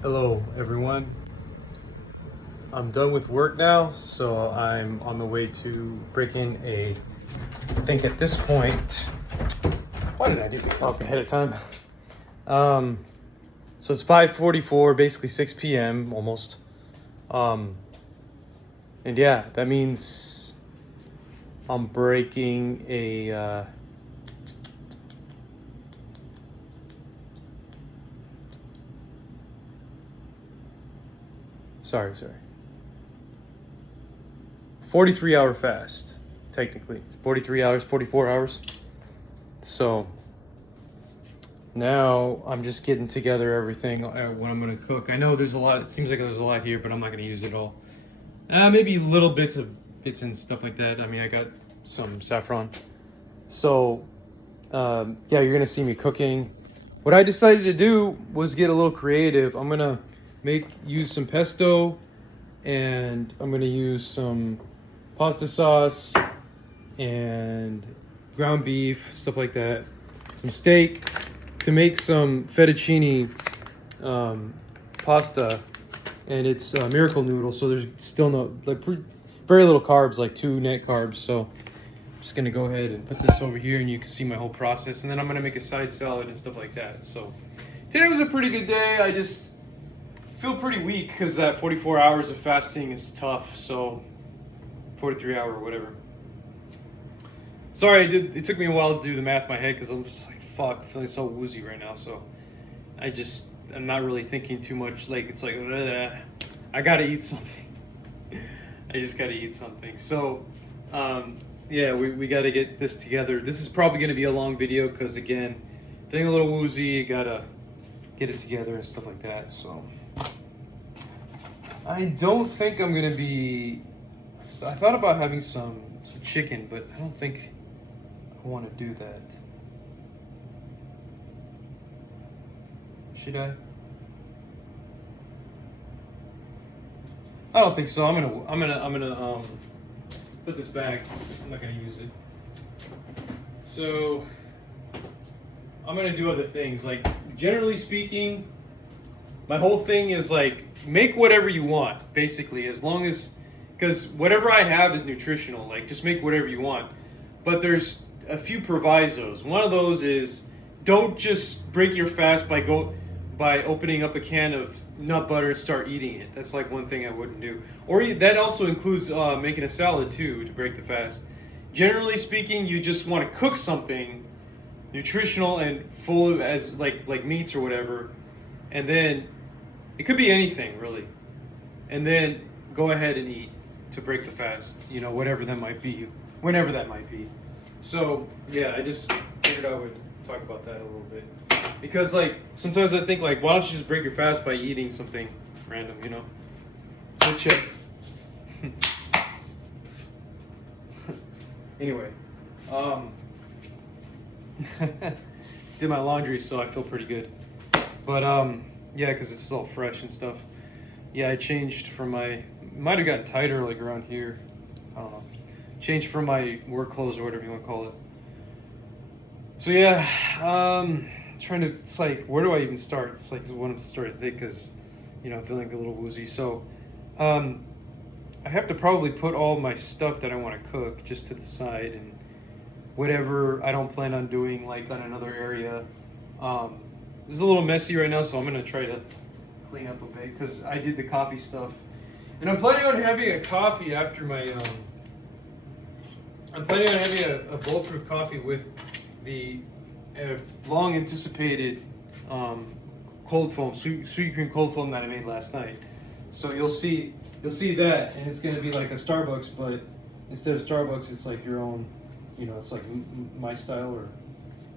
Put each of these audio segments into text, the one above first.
Hello, everyone. I'm done with work now, so I'm on the way to break in I think at this point, why did I do the clock ahead of time? Um, so it's 5:44, basically 6 p.m. almost. Um, and yeah, that means I'm breaking sorry. 43-hour fast, technically. 43 hours, 44 hours. So now I'm just getting together everything, what I'm gonna cook. I know there's a lot. It seems like there's a lot here, but I'm not gonna use it all. Maybe little bits and stuff like that. I mean, I got some saffron. So yeah, you're gonna see me cooking. What I decided to do was get a little creative. I'm gonna use some pesto, and I'm gonna use some pasta sauce and ground beef, stuff like that. Some steak to make some fettuccine pasta, and it's miracle noodles. So there's still very little carbs, like 2 net carbs. So I'm just gonna go ahead and put this over here, and you can see my whole process. And then I'm gonna make a side salad and stuff like that. So today was a pretty good day. I just feel pretty weak because that 44 hours of fasting is tough. So 43 hour or whatever. Sorry, it took me a while to do the math in my head because I'm just like, fuck, I'm feeling so woozy right now. So I'm not really thinking too much. Like, it's like, I gotta eat something. I just gotta eat something. So, yeah, we gotta get this together. This is probably gonna be a long video because, again, feeling a little woozy, gotta get it together and stuff like that. So, I don't think I'm gonna be. I thought about having some chicken, but I don't think I want to do that. Should I? I don't think so. I'm gonna put this back. I'm not gonna use it. So I'm gonna do other things. Like, generally speaking, my whole thing is like, make whatever you want, basically, as long as, because whatever I have is nutritional. Like, just make whatever you want. But there's a few provisos. One of those is, don't just break your fast by opening up a can of nut butter and start eating it. That's like one thing I wouldn't do. Or that also includes making a salad too to break the fast. Generally speaking, you just want to cook something nutritional and full of as like meats or whatever, and then it could be anything really, and then go ahead and eat to break the fast. You know, whatever that might be, whenever that might be. So yeah, I just figured I would talk about that a little bit because like sometimes I think like, why don't you just break your fast by eating something random? You know. So check. Anyway, did my laundry, so I feel pretty good. But yeah, because it's all fresh and stuff. Yeah, I changed from might have gotten tighter like around here. I don't know. Changed from my work clothes or whatever you want to call it. So yeah, it's like, where do I even start? It's like what I'm starting to think because, you know, I'm feeling a little woozy. So, I have to probably put all my stuff that I want to cook just to the side, and whatever I don't plan on doing like on another area. It's a little messy right now, so I'm gonna try to clean up a bit because I did the coffee stuff, and I'm planning on having a coffee after my. I'm planning on having a bulletproof coffee with the long anticipated cold foam, sweet cream cold foam that I made last night. So you'll see that, and it's gonna be like a Starbucks, but instead of Starbucks, it's like your own. You know, it's like my style or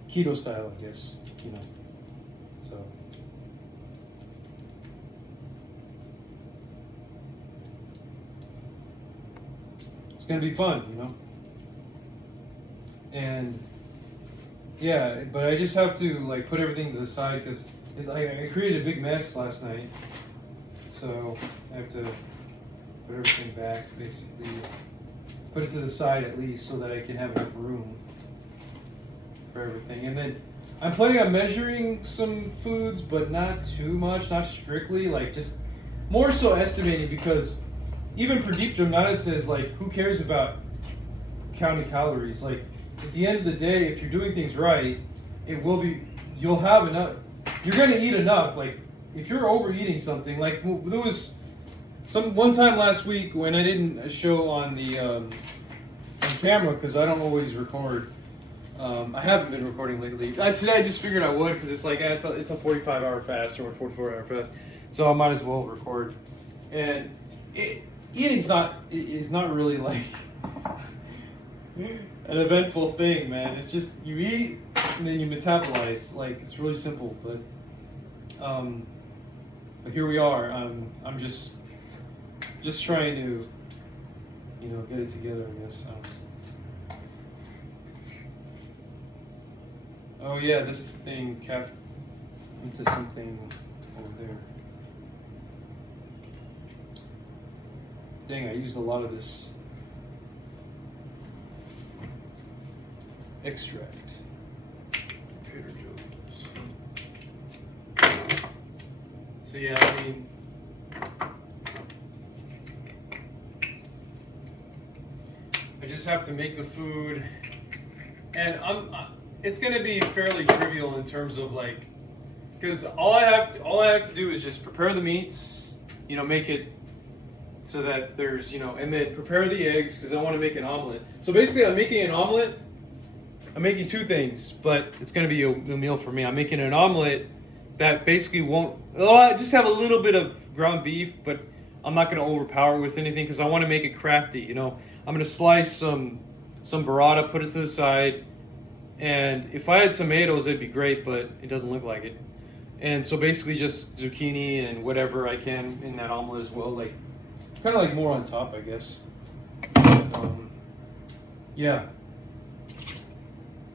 keto style, I guess. You know, so. It's gonna be fun, you know. And yeah, but I just have to like put everything to the side because I created a big mess last night, so I have to put everything back, basically put it to the side at least so that I can have enough room for everything. And then I'm planning on measuring some foods, but not too much, not strictly, like just more so estimating, because even Pradeep Jamnada says, like, who cares about counting calories? Like, at the end of the day, if you're doing things right, it will be, you'll have enough, you're gonna eat enough. Like, if you're overeating something, like there was one time last week when I didn't show on the on camera because I don't always record. I haven't been recording lately. Today I just figured I would, because it's like it's a 45-hour fast or a 44-hour fast, so I might as well record. And eating's is not really like an eventful thing, man. It's just you eat and then you metabolize. Like, it's really simple, but here we are. I'm just trying to, get it together, I guess. Oh yeah, this thing capped into something over there. Dang, I used a lot of this extract. Trader Joe's. So yeah, I mean, I just have to make the food, and it's going to be fairly trivial in terms of, like, because all I have to do is just prepare the meats, make it so that there's, and then prepare the eggs, because I want to make an omelet. So basically, I'm making an omelet. I'm making two things, but it's going to be a meal for me. I'm making an omelet that basically won't. I just have a little bit of ground beef, but I'm not going to overpower it with anything, because I want to make it crafty. I'm going to slice some burrata, put it to the side. And if I had tomatoes, it'd be great, but it doesn't look like it. And so basically just zucchini and whatever I can in that omelet as well, like kind of like more on top, I guess. Yeah.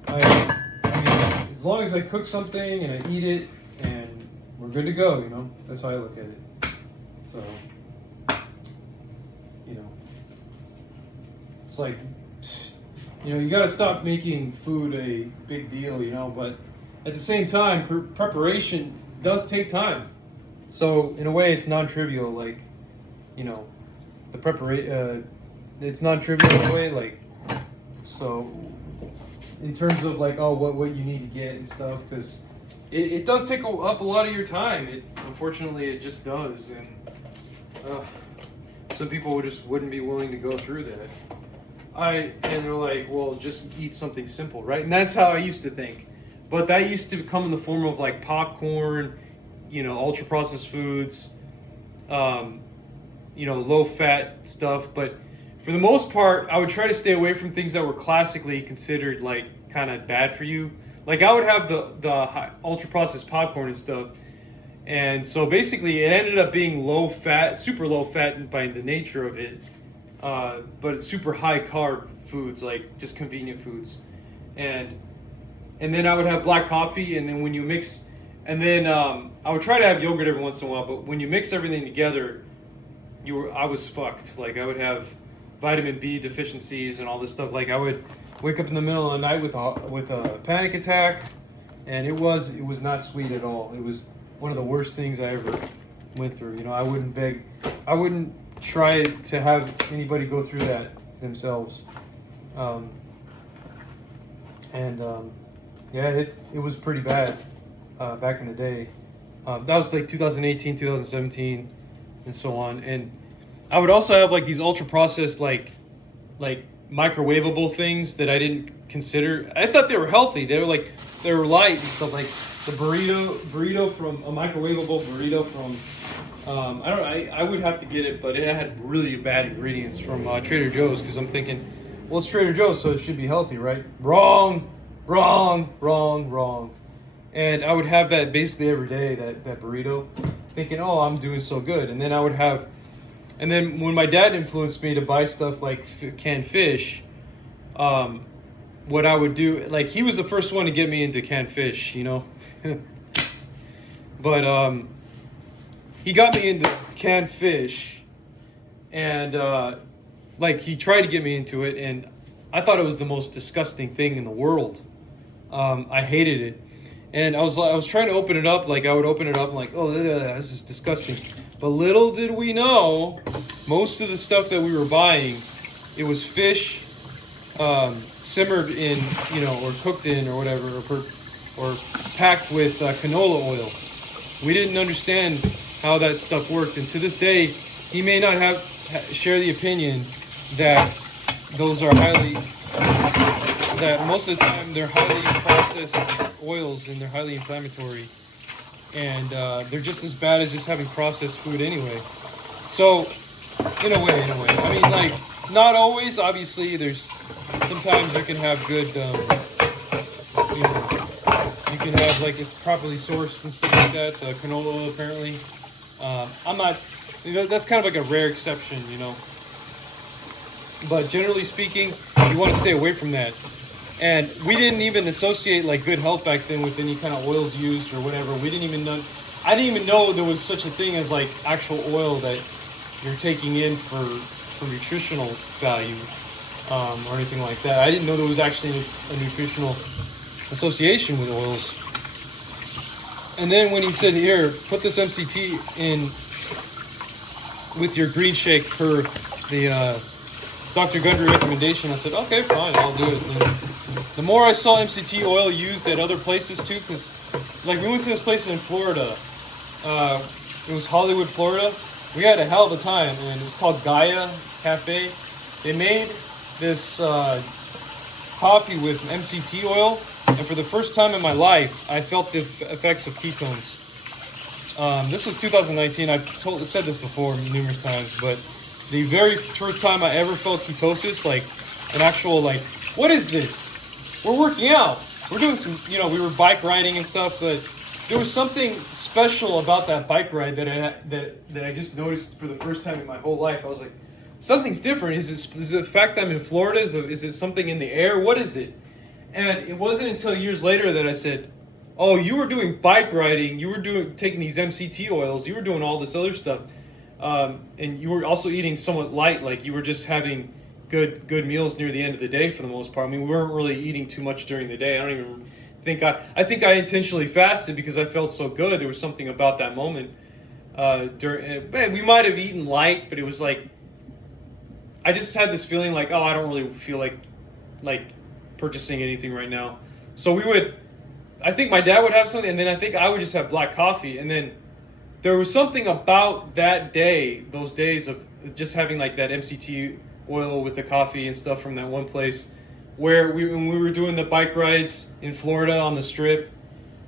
I mean, as long as I cook something and I eat it, and we're good to go, That's how I look at it. So, it's like, you got to stop making food a big deal, but at the same time, preparation does take time. So in a way, it's non-trivial, like, the preparation, it's non-trivial in a way, like, so in terms of like, what you need to get and stuff, because it does take up a lot of your time. Unfortunately, it just does, and some people just wouldn't be willing to go through that. And they're like, well, just eat something simple, right? And that's how I used to think. But that used to come in the form of like popcorn, ultra processed foods, low fat stuff. But for the most part, I would try to stay away from things that were classically considered like kind of bad for you. Like I would have the ultra processed popcorn and stuff. And so basically it ended up being low fat, super low fat by the nature of it. But it's super high carb foods, like just convenient foods, and then I would have black coffee, and then when you mix, and then I would try to have yogurt every once in a while. But when you mix everything together, I was fucked. Like I would have vitamin B deficiencies and all this stuff. Like I would wake up in the middle of the night with a panic attack, and it was not sweet at all. It was one of the worst things I ever went through. I wouldn't try to have anybody go through that themselves. Yeah, it was pretty bad back in the day. That was like 2018, 2017, and so on. And I would also have like these ultra processed like microwavable things that I didn't consider. I thought they were healthy. They were light and stuff, like the burrito from a microwavable burrito from I would have to get it, but it had really bad ingredients from Trader Joe's, because I'm thinking, well, it's Trader Joe's, so it should be healthy, right? Wrong. And I would have that basically every day, that burrito, thinking, oh, I'm doing so good. And then when my dad influenced me to buy stuff like canned fish, what I would do, like he was the first one to get me into canned fish, but he got me into canned fish, and like he tried to get me into it, and I thought it was the most disgusting thing in the world. I hated it, And I was trying to open it up, like I would open it up, and like, oh, this is disgusting. But little did we know, most of the stuff that we were buying, it was fish, simmered in, or cooked in, or whatever, or packed with canola oil. We didn't understand how that stuff worked, and to this day, he may not share the opinion that those are that most of the time they're highly processed oils and they're highly inflammatory, and they're just as bad as just having processed food anyway. So, in a way, I mean, like, not always. Obviously, sometimes you can have good, you can have, like, it's properly sourced and stuff like that. The canola oil, apparently. I'm not. That's kind of like a rare exception, But generally speaking, you want to stay away from that. And we didn't even associate like good health back then with any kind of oils used or whatever. I didn't even know there was such a thing as like actual oil that you're taking in for nutritional value, or anything like that. I didn't know there was actually a nutritional association with oils. And then when he said, here, put this MCT in with your green shake per the Dr. Gundry recommendation, I said, okay, fine, I'll do it. And the more I saw MCT oil used at other places too, because like we went to this place in Florida, it was Hollywood, Florida. We had a hell of a time, and it was called Gaia Cafe. They made this coffee with MCT oil, and for the first time in my life, I felt the effects of ketones. This was 2019. I've said this before numerous times, but the very first time I ever felt ketosis, like an actual, like, what is this? We're working out. We're doing some, we were bike riding and stuff, but there was something special about that bike ride that I just noticed for the first time in my whole life. I was like, something's different. Is it the fact that I'm in Florida? Is it something in the air? What is it? And it wasn't until years later that I said, oh, you were doing bike riding, you were taking these MCT oils, you were doing all this other stuff, and you were also eating somewhat light, like you were just having good meals near the end of the day for the most part. I mean, we weren't really eating too much during the day. I don't even think I think I intentionally fasted because I felt so good. There was something about that moment. We might have eaten light, but it was like I just had this feeling like, oh, I don't really feel like purchasing anything right now. So I think my dad would have something, and then I think I would just have black coffee. And then there was something about that day, those days of just having like that MCT oil with the coffee and stuff from that one place, where when we were doing the bike rides in Florida on the strip,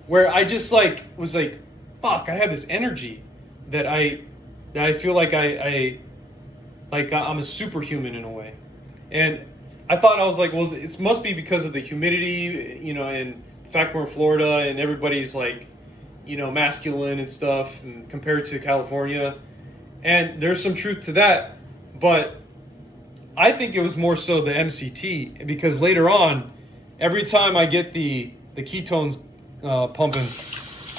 where I just like was like, fuck, I have this energy that I feel like I'm a superhuman in a way. And I thought, I was like, well, it must be because of the humidity, and the fact we're in Florida and everybody's like, masculine and stuff, and compared to California. And there's some truth to that, but I think it was more so the MCT, because later on, every time I get the ketones pumping,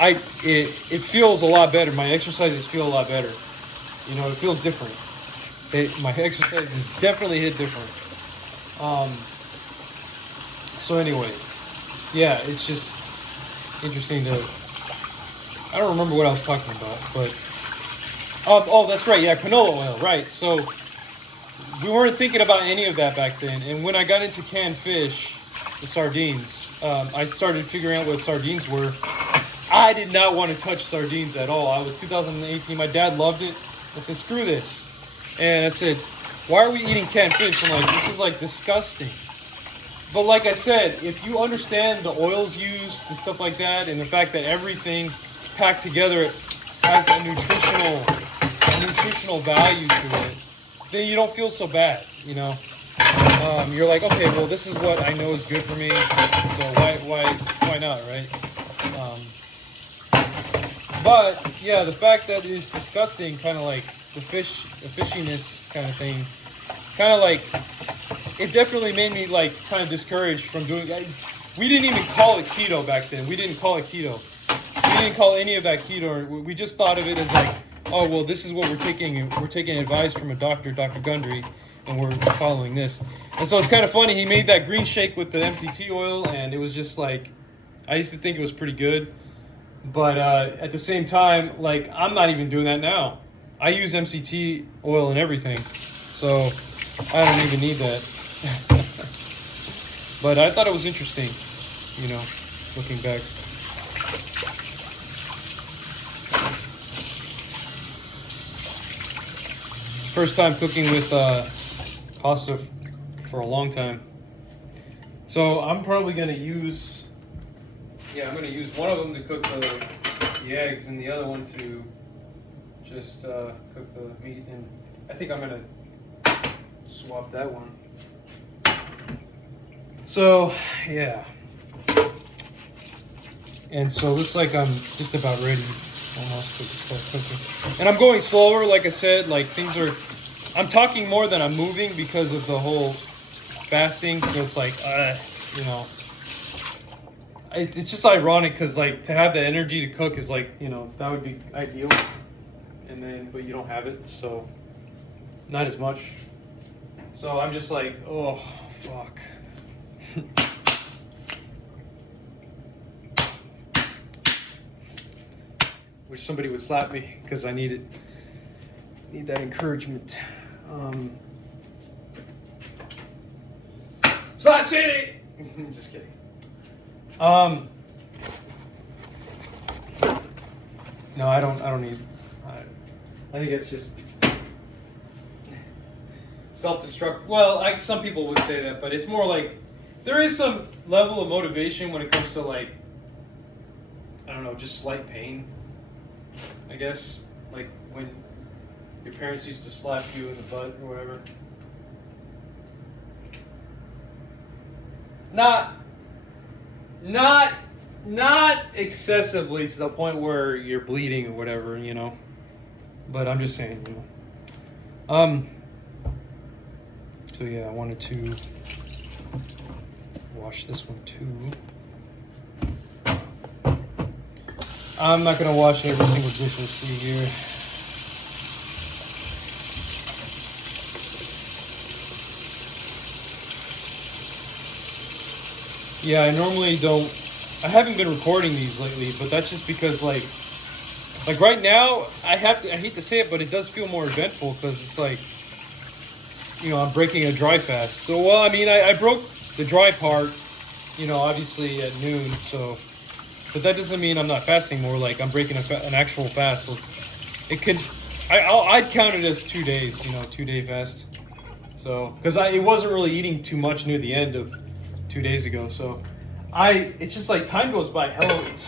it feels a lot better. My exercises feel a lot better. It feels different. My exercises definitely hit different. So anyway, yeah, it's just interesting I don't remember what I was talking about, but oh, that's right, yeah, canola oil, right. So we weren't thinking about any of that back then, and when I got into canned fish, the sardines, I started figuring out what sardines were. I did not want to touch sardines at all. I was 2018, my dad loved it. I said, screw this. And I said, why are we eating canned fish? I'm like, this is like disgusting. But like I said, if you understand the oils used and stuff like that, and the fact that everything packed together has a nutritional value to it, then you don't feel so bad, You're like, okay, well, this is what I know is good for me, so why not, right? But yeah, the fact that it's disgusting, kind of like the fishiness kind of thing, kind of like, it definitely made me like kind of discouraged from doing that. We didn't even call it keto back then. We didn't call it keto. We didn't call any of that keto. We just thought of it as like, oh, well, this is what we're taking. We're taking advice from a doctor, Dr. Gundry, and we're following this. And so it's kind of funny. He made that green shake with the MCT oil, and it was just like, I used to think it was pretty good, but at the same time, like I'm not even doing that now. I use MCT oil and everything, so I don't even need that. But I thought it was interesting, you know, looking back. First time cooking with pasta for a long time. So I'm probably gonna use, I'm gonna use one of them to cook the eggs and the other one to just cook the meat. And I think I'm gonna swap that one. So yeah. And so it looks like I'm just about ready almost to start cooking. And I'm going slower, like I said, like I'm talking more than I'm moving because of the whole fasting. So it's like, you know, it's just ironic because like to have the energy to cook is like, you know, that would be ideal. And then, but you don't have it, so not as much. So I'm just like, oh, fuck. Wish somebody would slap me because I need that encouragement. Slap City! Just kidding. No, I don't need. I think it's just self-destruct. Well, some people would say that, but it's more like there is some level of motivation when it comes to like, I don't know, just slight pain. I guess like when your parents used to slap you in the butt or whatever. Not excessively to the point where you're bleeding or whatever, you know. But I'm just saying, you know. So yeah, I wanted to wash this one too. I'm not gonna wash every single dish I see here. Yeah, I normally don't. I haven't been recording these lately, but that's just because like right now I hate to say it, but it does feel more eventful because it's like, you know, I'm breaking a dry fast. So well, I mean, I broke the dry part, you know, obviously at noon. So, but that doesn't mean I'm not fasting more. Like I'm breaking an actual fast. So it could. I'd count it as 2 days. You know, 2-day fast. So because it wasn't really eating too much near the end of 2 days ago. So it's just like time goes by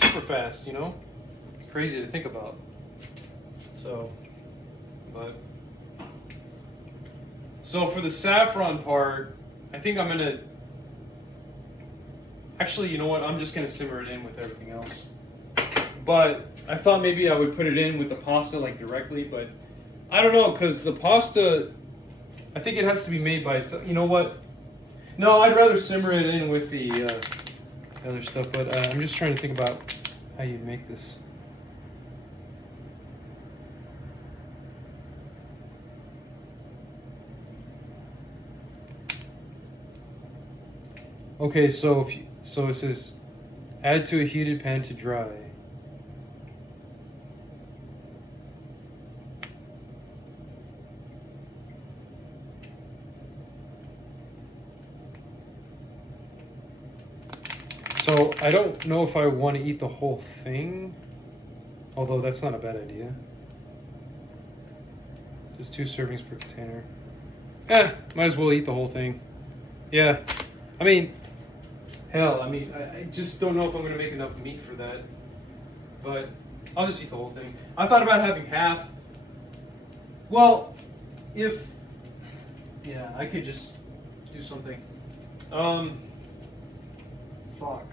super fast. You know, it's crazy to think about. So, but. So for the saffron part, I think I'm gonna, actually, you know what, I'm just gonna simmer it in with everything else. But I thought maybe I would put it in with the pasta like directly, but I don't know, because the pasta, I think it has to be made by itself. You know what? No, I'd rather simmer it in with the other stuff, but I'm just trying to think about how you make this. Okay, so it says add to a heated pan to dry. So I don't know if I want to eat the whole thing, although that's not a bad idea. It says 2 servings per container. Might as well eat the whole thing. Yeah, I mean, hell, I just don't know if I'm going to make enough meat for that. But I'll just eat the whole thing. I thought about having half. Well, I could just do something. Fuck.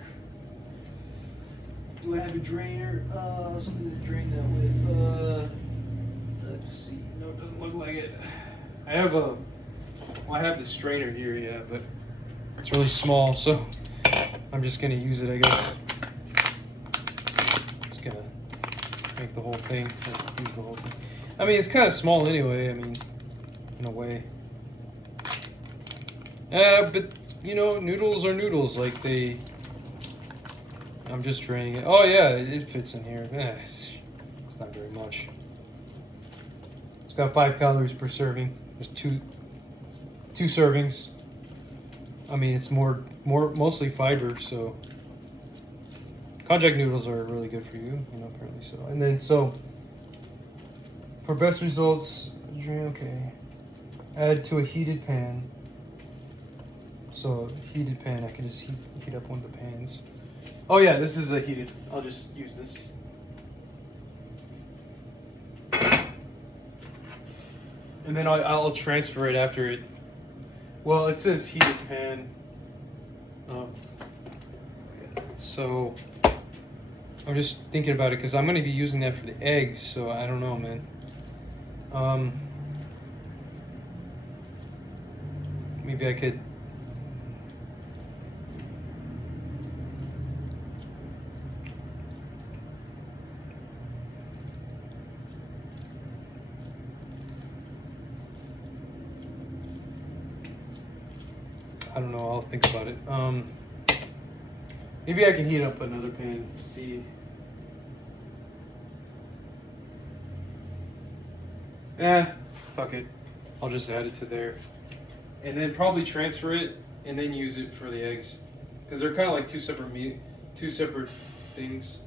Do I have a drainer? Something to drain that with. Let's see. No, it doesn't look like it. I have the strainer here, yeah, but it's really small, so I'm just gonna use it, I guess. Just gonna make the whole thing, use the whole thing. I mean, it's kind of small anyway, I mean, in a way. But, you know, noodles are noodles, like I'm just draining it. Oh yeah, it fits in here. It's not very much. It's got 5 calories per serving. There's two servings. I mean, it's mostly fiber, so konjac noodles are really good for you, apparently so. And then for best results, okay, add to a heated pan. So heated pan, I can just heat up one of the pans. Oh yeah, this is a heated. I'll just use this. And then I'll transfer it after it. Well, it says heated pan. So I'm just thinking about it because I'm going to be using that for the eggs. So I don't know, man. Maybe I could. I don't know, I'll think about it. Maybe I can heat up another pan and see. Fuck it. I'll just add it to there. And then probably transfer it and then use it for the eggs. Because they're kind of like two separate things.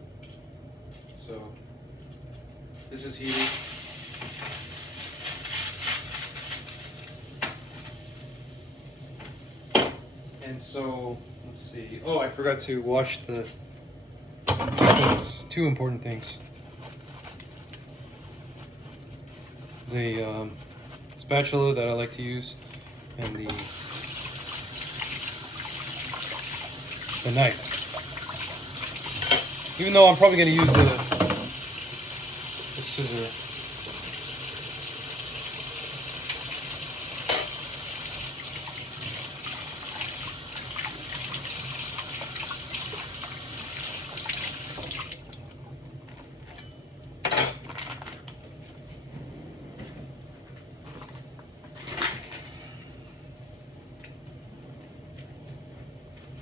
So, this is heated. And so, let's see. Oh, I forgot to wash the things. 2 important things. The spatula that I like to use, and the knife. Even though I'm probably going to use the scissor.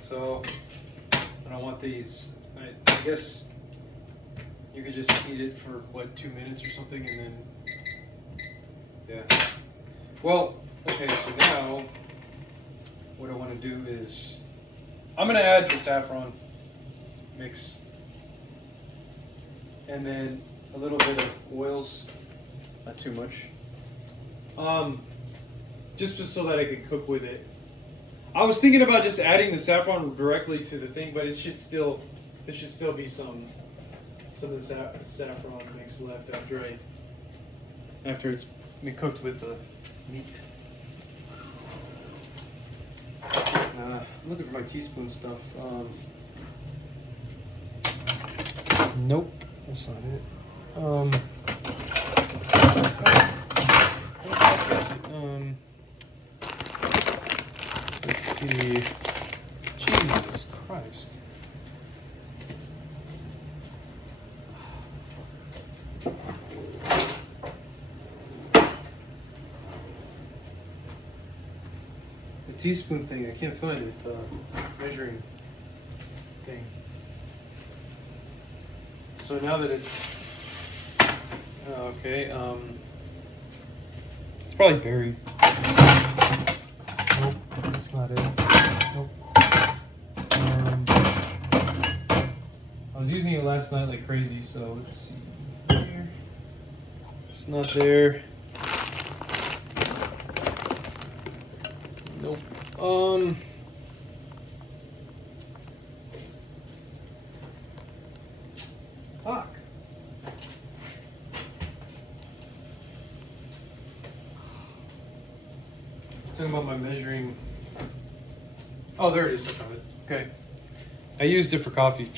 So, and I want these, I guess you could just heat it for, what, 2 minutes or something, and then, yeah. Well, okay, so now, what I want to do is, I'm going to add the saffron mix, and then a little bit of oils, not too much, just so that I could cook with it. I was thinking about just adding the saffron directly to the thing, but there should still be some of the saffron mix left after it's been cooked with the meat. I'm looking for my teaspoon stuff. Nope, that's not it. Let's see. Jesus Christ. The teaspoon thing, I can't find it. Measuring thing. So now that it's okay, it's probably buried. Nope, that's not it. Nope. I was using it last night like crazy, so let's see here. It's not there. Nope. Fuck. Talking about my measuring. Oh, there it is. I found it. Okay. I used it for coffee.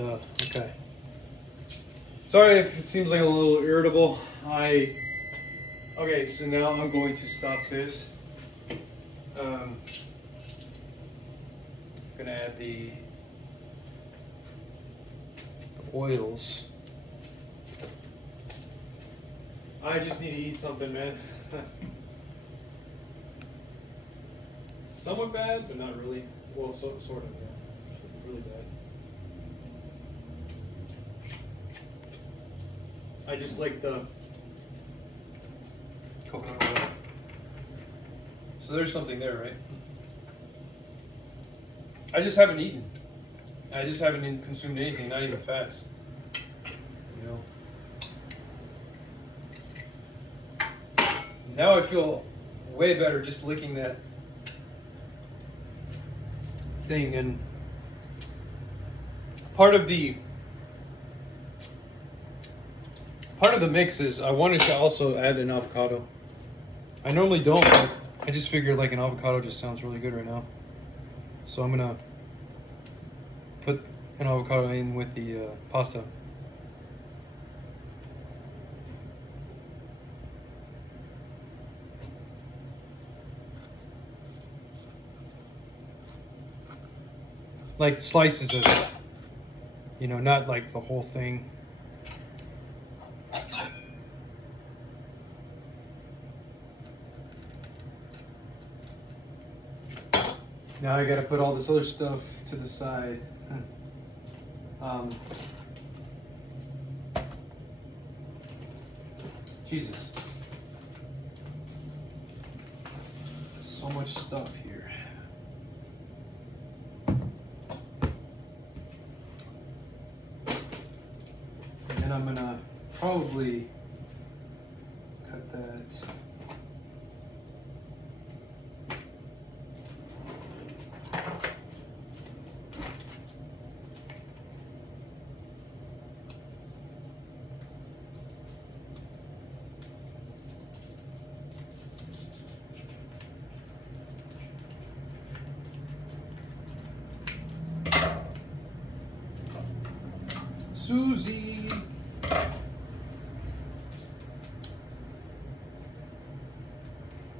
Okay. Sorry if it seems like a little irritable. Okay, so now I'm going to stop this. I'm gonna add the oils. I just need to eat something, man. Somewhat bad, but not really. Well, sort of, yeah. Really bad. I just like the coconut oil. So there's something there, right? I just haven't eaten. I just haven't consumed anything, not even fats. You know. Now I feel way better just licking that thing. And part of the mix is I wanted to also add an avocado. I normally don't, but I just figured like an avocado just sounds really good right now. So I'm gonna put an avocado in with the pasta. Like slices of it, you know, not like the whole thing. Now I gotta put all this other stuff to the side. Jesus. So much stuff here. And then I'm gonna probably cut that. Susie.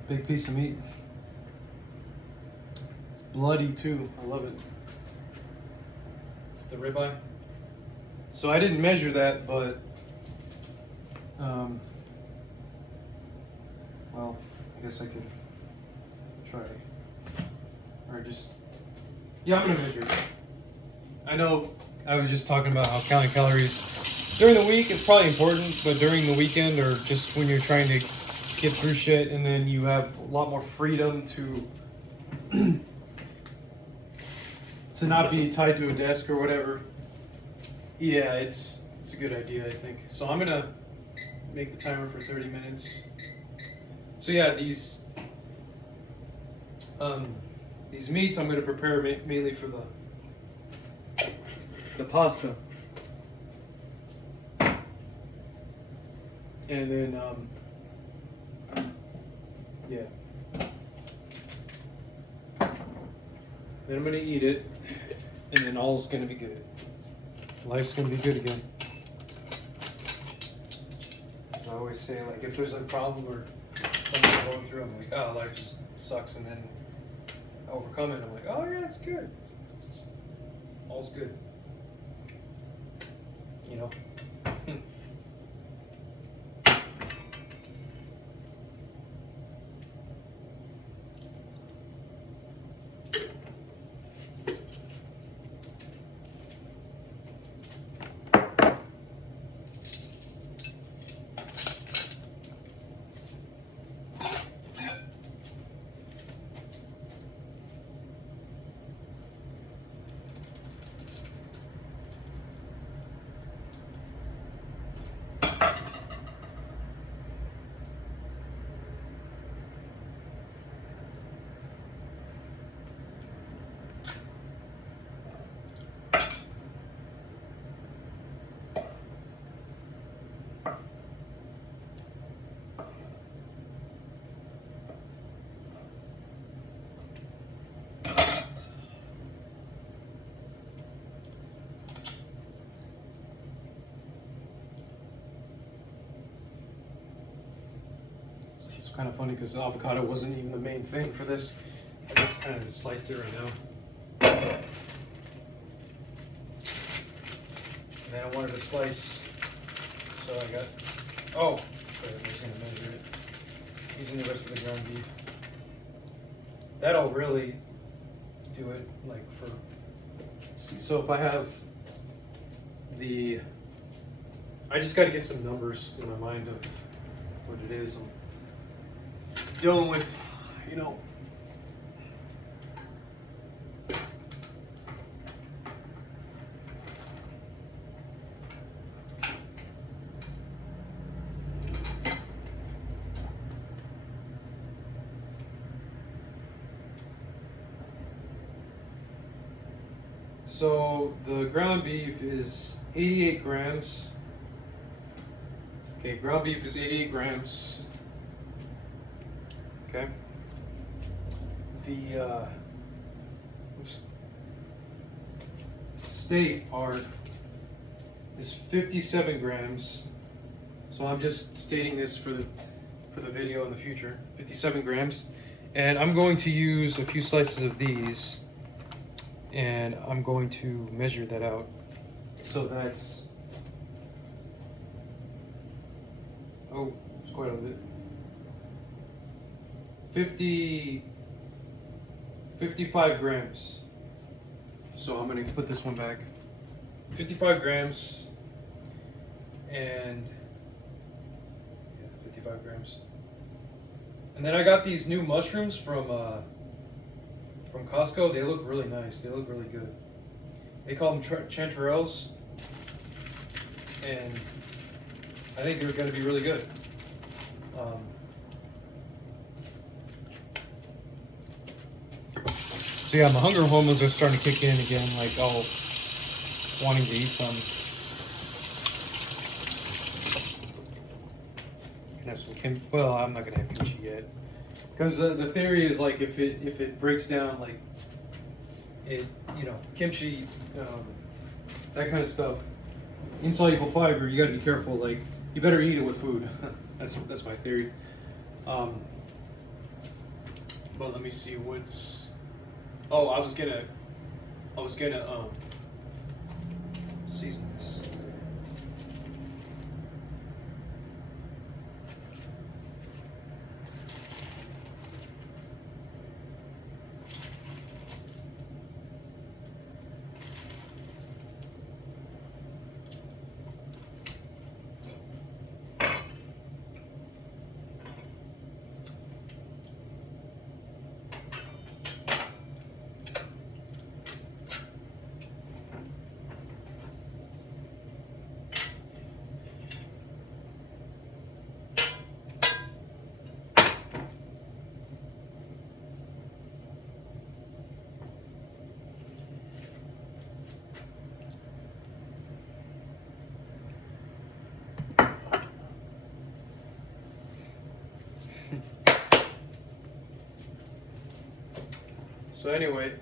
Big piece of meat. It's bloody too. I love it. It's the ribeye. So I didn't measure that, but well, I guess I could try. Or just, yeah, I'm gonna measure it. I know I was just talking about how counting calories during the week is probably important, but during the weekend or just when you're trying to get through shit and then you have a lot more freedom to to not be tied to a desk or whatever. Yeah, it's a good idea, I think. So I'm gonna make the timer for 30 minutes. So yeah, these meats I'm gonna prepare mainly for the pasta. And then yeah. Then I'm gonna eat it, and then all's gonna be good. Life's gonna be good again. As I always say, like if there's a problem or something I'm going through, I'm like, oh, life just sucks, and then I overcome it. I'm like, oh yeah, it's good. All's good. You know. It's kind of funny because the avocado wasn't even the main thing for this. I just kind of sliced it right now. And then I wanted to slice, so I got, oh, sorry, I'm just going to measure it using the rest of the ground beef. That'll really do it, like so if I have the I just got to get some numbers in my mind of what it is I'm dealing with, you know. So the ground beef is 88 grams. Okay, ground beef is 88 grams. Okay. The steak part is 57 grams. So I'm just stating this for the video in the future. 57 grams. And I'm going to use a few slices of these, and I'm going to measure that out. So that's, oh, it's quite a bit. 55 grams. So I'm gonna put this one back. 55 grams, and yeah, 55 grams. And then I got these new mushrooms from Costco. They look really nice. They look really good. They call them chanterelles, and I think they're going to be really good. So yeah, my hunger hormones are starting to kick in again, like wanting to eat some. Can have some well, I'm not gonna have kimchi yet, because the theory is like if it breaks down, like it, you know, kimchi, that kind of stuff, insoluble fiber, you got to be careful. Like you better eat it with food. that's my theory. But let me see what's. Oh, I was gonna season this. So anyway,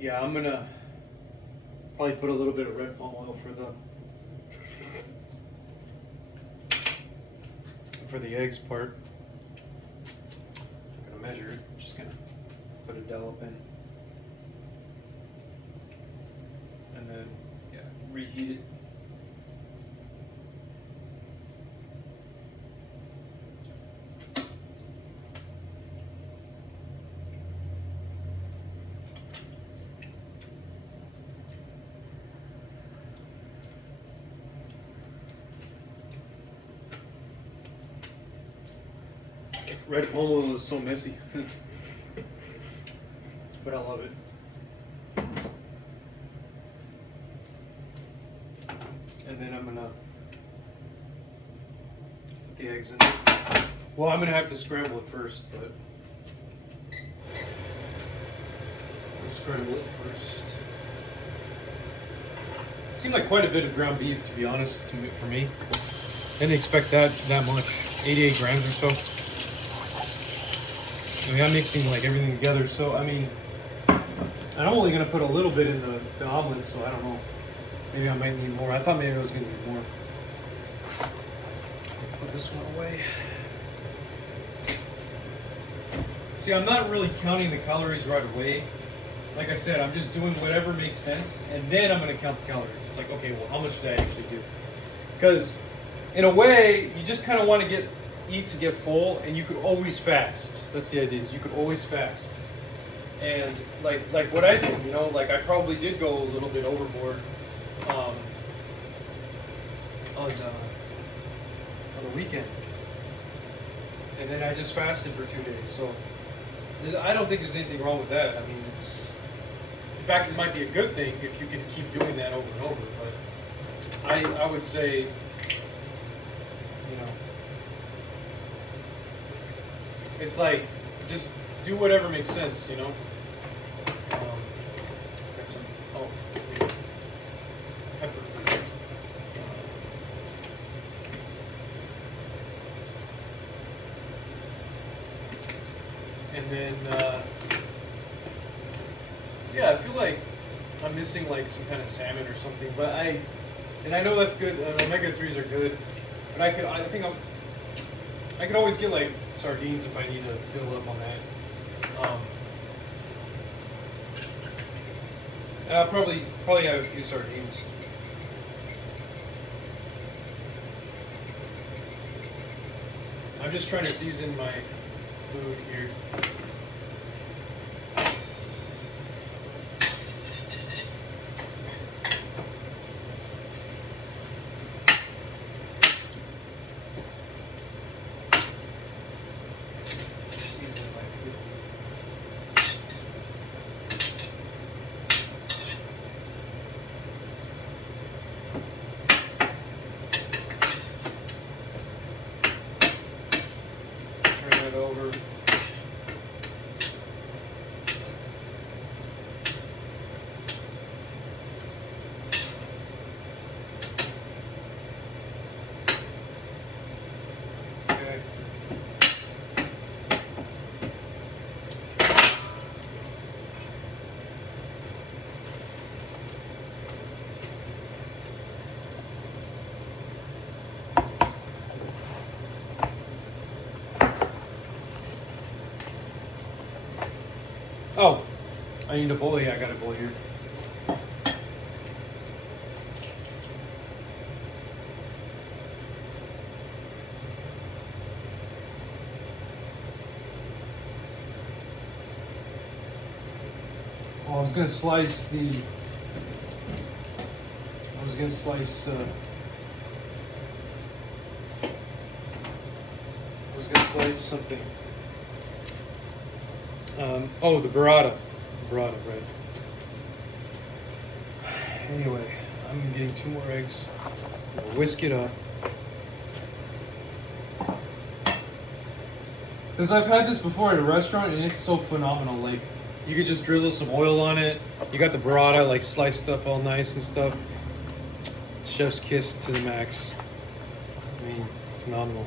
yeah, I'm gonna probably put a little bit of red palm oil for the eggs part. I'm gonna measure it. I'm just gonna put a dollop in, and then yeah, reheat it. Red palm oil is so messy, but I love it. And then I'm gonna put the eggs in there. Well, I'm gonna have to scramble it first, but I'll scramble it first. It seemed like quite a bit of ground beef, to be honest, for me. I didn't expect that much, 88 grams or so. I mean, I'm mixing like everything together, so I mean, I'm only gonna put a little bit in the omelet, so I don't know. Maybe I might need more. I thought maybe I was gonna need more. Put this one away. See, I'm not really counting the calories right away. Like I said, I'm just doing whatever makes sense, and then I'm gonna count the calories. It's like, okay, well, how much did I actually do? Because in a way, you just kind of want to eat to get full, and you could always fast. That's the idea, is you could always fast. And like what I did, you know, like I probably did go a little bit overboard. on the weekend, and then I just fasted for 2 days. So I don't think there's anything wrong with that. I mean, in fact, it might be a good thing if you can keep doing that over and over. But I would say, you know, it's like just do whatever makes sense, you know. Got some pepper. And then, yeah, I feel like I'm missing like some kind of salmon or something. But I know that's good. Omega-3s are good, but I think I could always get like sardines if I need to fill up on that. And I'll probably have a few sardines. I'm just trying to season my food here. Season my food. Turn that over. Okay. Oh, I need a bowl. Yeah, I got a bowl here. Oh, I was gonna slice something. Oh, the burrata. Burrata, right. Anyway, I'm getting 2 more eggs. I'll whisk it up. Because I've had this before at a restaurant and it's so phenomenal. Like, you could just drizzle some oil on it. You got the burrata like sliced up all nice and stuff. Chef's kiss to the max. I mean, phenomenal.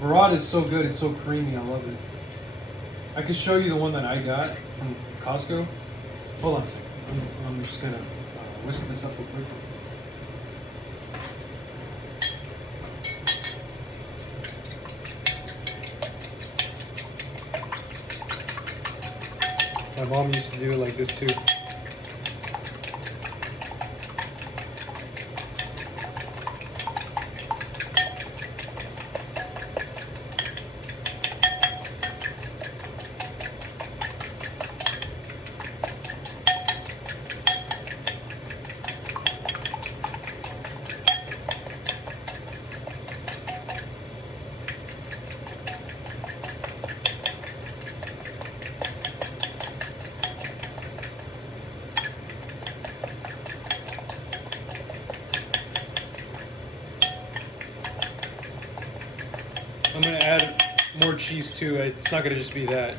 Burrata is so good. It's so creamy. I love it. I could show you the one that I got from Costco. Hold on a second. I'm just gonna whisk this up real quick. My mom used to do it like this too. I'm gonna add more cheese too. It's not gonna just be that.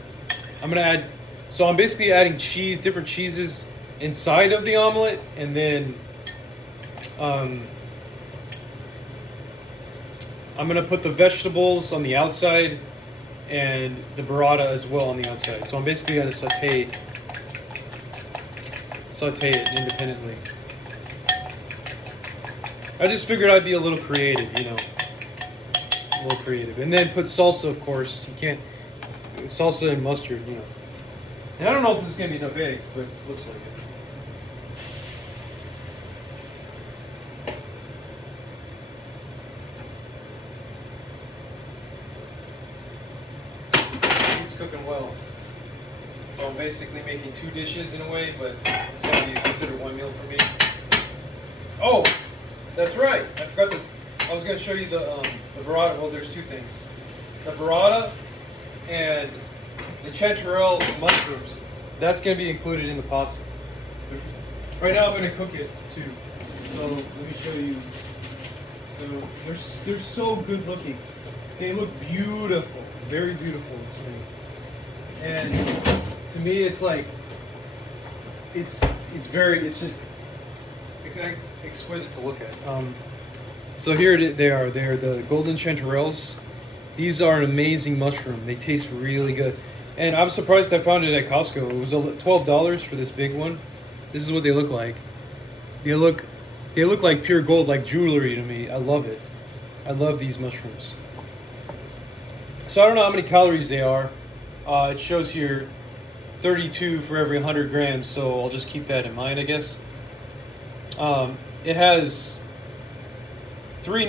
I'm gonna add, so I'm basically adding cheese, different cheeses inside of the omelet, and then I'm gonna put the vegetables on the outside and the burrata as well on the outside. So I'm basically gonna saute it independently. I just figured I'd be a little creative, you know. A little creative. And then put salsa, of course. You can't, salsa and mustard, you know. And I don't know if this is gonna be enough eggs, but it looks like it. It's cooking well. So I'm basically making 2 dishes in a way, but it's gonna be considered 1 meal for me. That's right. I forgot to. I was going to show you the burrata. Well, there's two things: the burrata and the chanterelle mushrooms. That's going to be included in the pasta. Right now, I'm going to cook it too. So let me show you. So they're so good looking. They look beautiful, very beautiful to me. And to me, it's like it's just exquisite to look at. So here they are. They're the golden chanterelles. These are an amazing mushroom. They taste really good. And I'm surprised I found it at Costco. It was $12 for this big one. This is what they look like. They look like pure gold, like jewelry to me. I love it. I love these mushrooms. So I don't know how many calories they are. It shows here 32 for every 100 grams, so I'll just keep that in mind, I guess. It has 3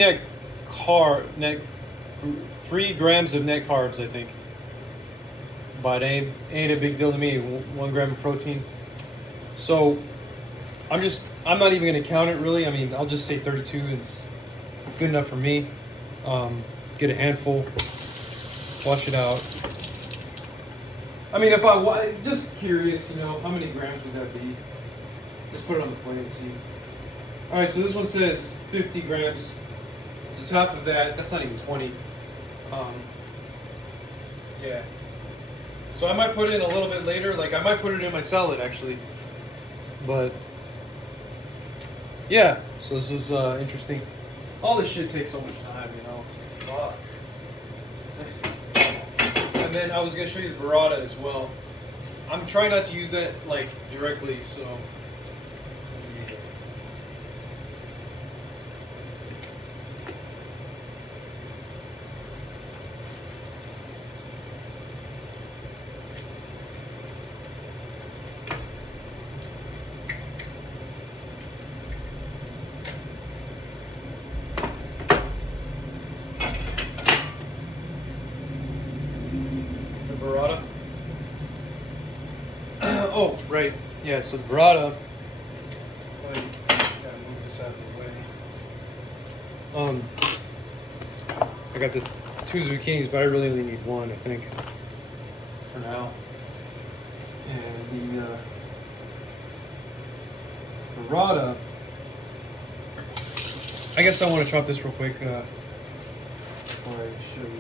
grams of net carbs, I think. But ain't a big deal to me. 1 gram of protein. So I'm not even gonna count it really. I mean, I'll just say 32. It's good enough for me. Get a handful, wash it out. I mean, if I just curious, how many grams would that be? Just put it on the plate and see. All right, so this one says 50 grams. So it's half of that. That's not even 20. Yeah. So I might put it in a little bit later. Like I might put it in my salad actually. But yeah, so this is interesting. All this shit takes so much time, It's like, fuck. And then I was gonna show you the burrata as well. I'm trying not to use that like directly, so. Burrata. Oh, right. Yeah, so the burrata. Gotta move this out of the way. I got the 2 zucchinis, but I really only need 1, I think, for now. And the burrata. I guess I want to chop this real quick before I show you that.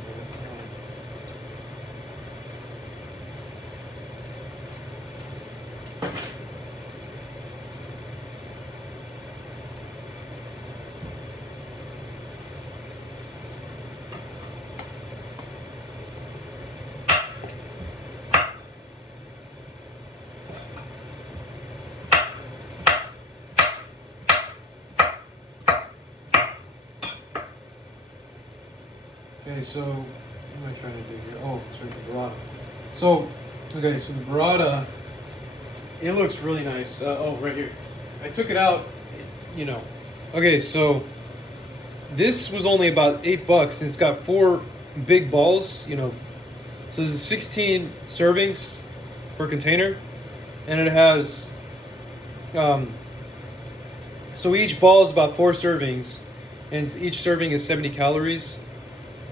Okay, so what am I trying to do here? Oh, sorry, the burrata. So, okay, so the burrata, it looks really nice. Oh, right here. I took it out, Okay, so this was only about $8, and it's got 4 big balls, So there's 16 servings per container, and it has, so each ball is about 4 servings, and each serving is 70 calories.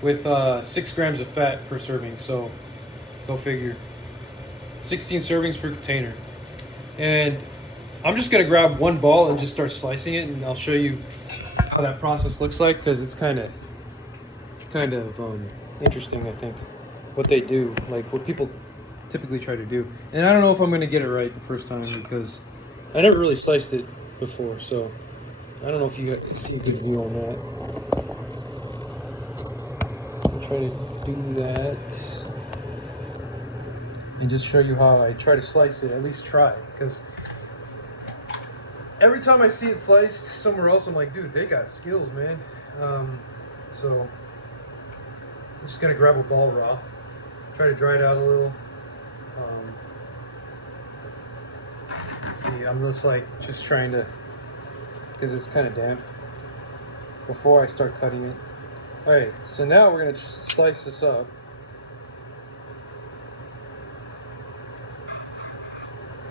With 6 grams of fat per serving, so go figure. 16 servings per container. And I'm just gonna grab 1 ball and just start slicing it, and I'll show you how that process looks like, because it's kind of interesting, I think, what they do, like what people typically try to do. And I don't know if I'm gonna get it right the first time, because I never really sliced it before, so I don't know if you see a good view on that. Try to do that and just show you how I try to slice it, at least try, because every time I see it sliced somewhere else, I'm like, dude, they got skills, man. So I'm just gonna grab a ball raw, try to dry it out a little. See, I'm just trying to, because it's kind of damp, before I start cutting it. Alright, so now we're going to slice this up.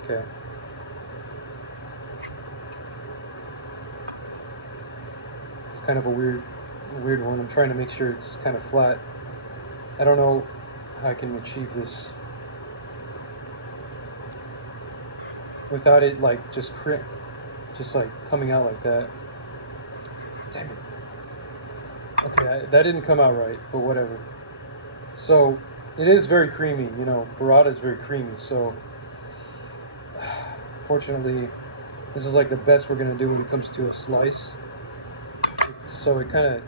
Okay. It's kind of a weird one. I'm trying to make sure it's kind of flat. I don't know how I can achieve this without it like just like coming out like that. Damn it. Okay, that didn't come out right, but whatever. So it is very creamy, you know. Burrata is very creamy. So fortunately, this is like the best we're gonna do when it comes to a slice. So it kind of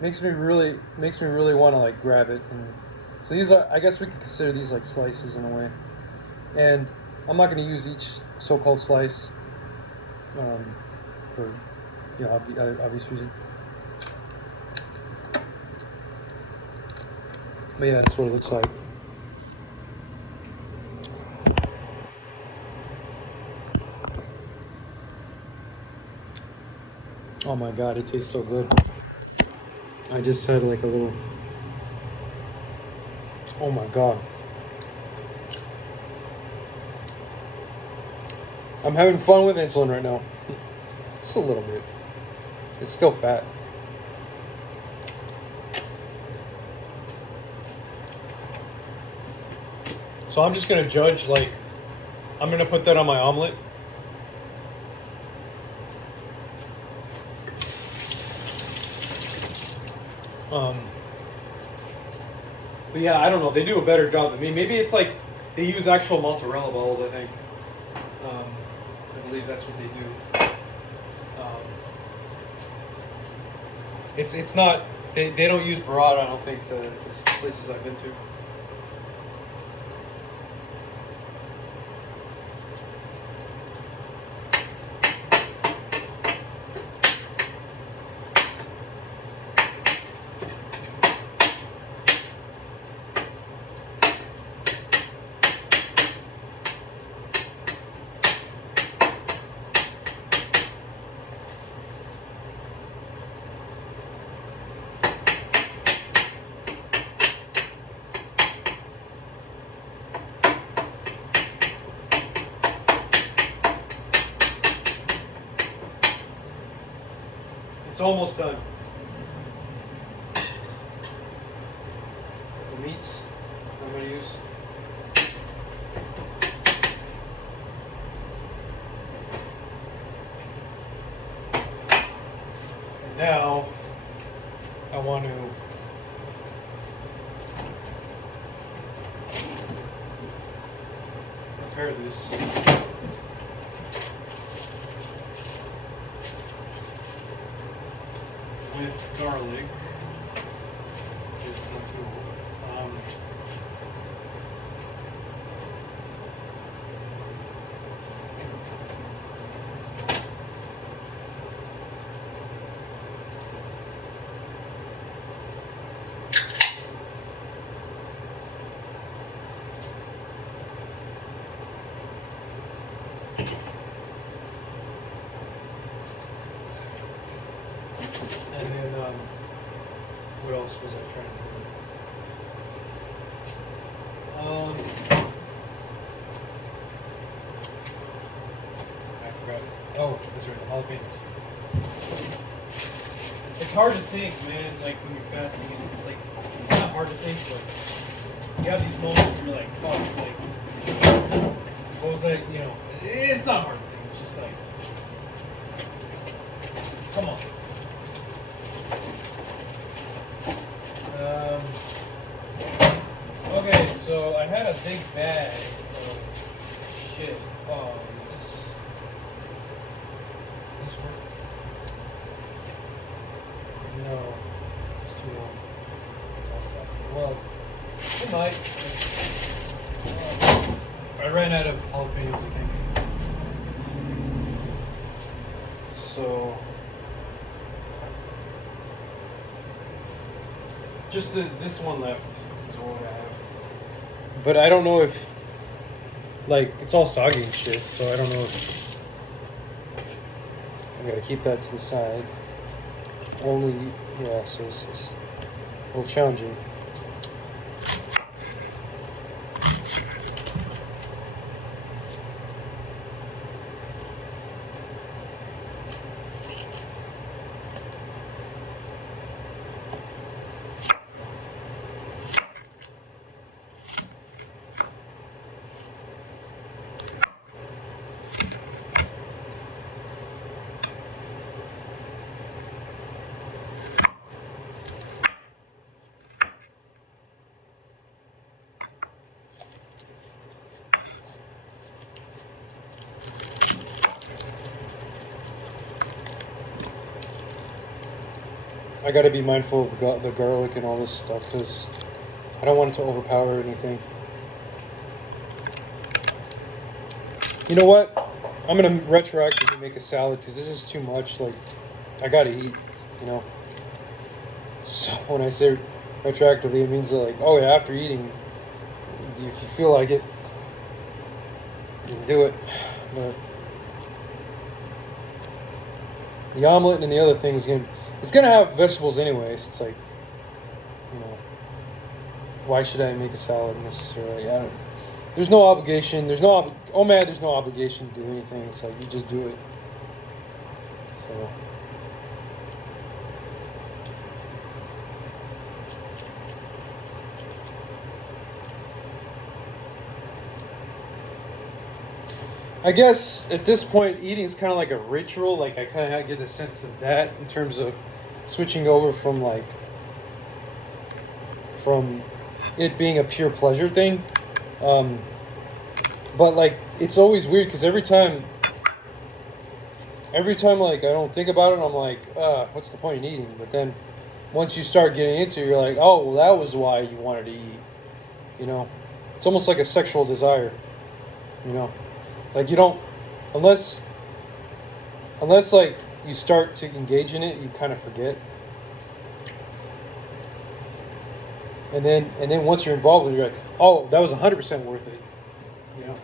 makes me really want to like grab it. And so these are, I guess we could consider these like slices in a way. And I'm not going to use each so-called slice for obvious reason. But yeah, that's what it looks like. Oh my god, it tastes so good. I just had like a little... Oh my god. I'm having fun with insulin right now. Just a little bit. It's still fat. So I'm just gonna judge, like, I'm gonna put that on my omelet. But yeah, I don't know. They do a better job than me. Maybe it's like they use actual mozzarella balls, I think. I believe that's what they do. It's not, they don't use burrata, I don't think, the places I've been to. It's almost done. The meats I'm going to use. And now I want to prepare this. With garlic. It's not too And then, what else was I trying to do? I forgot. Oh, these are the jalapenos. It's hard to think, man, like when you're fasting, it's like, not hard to think, but you have these moments where you're like, oh, like, what was I, you know, it's not hard to think, it's just like, come on. Okay, so I had a big bag of shit. Oh, is this work? No, it's too long. I'll stop. Well, it might. I ran out of jalapenos, I think. So, just this one left is all I have. But I don't know if, like, it's all soggy and shit, so I don't know if, I gotta keep that to the side. Only, yeah, so it's a little challenging. I got to be mindful of the garlic and all this stuff because I don't want it to overpower anything. You know what? I'm gonna retroactively make a salad because this is too much. Like, I gotta eat, you know. So when I say retroactively, it means that, like, oh yeah, after eating, if you feel like it, you can do it. But the omelet and the other things, it's gonna have vegetables anyways. It's like, you know, why should I make a salad necessarily? There's no obligation. There's no obligation to do anything. It's like you just do it. So. I guess at this point, eating is kind of like a ritual. Like, I kind of get a sense of that in terms of switching over from it being a pure pleasure thing. But like, it's always weird because every time like I don't think about it, I'm like, what's the point in eating? But then once you start getting into it, you're like, oh, well, that was why you wanted to eat. You know, it's almost like a sexual desire. You know. Like, you don't, unless like you start to engage in it, you kind of forget. And then once you're involved with it, you're like, oh, that was 100% worth it. You know.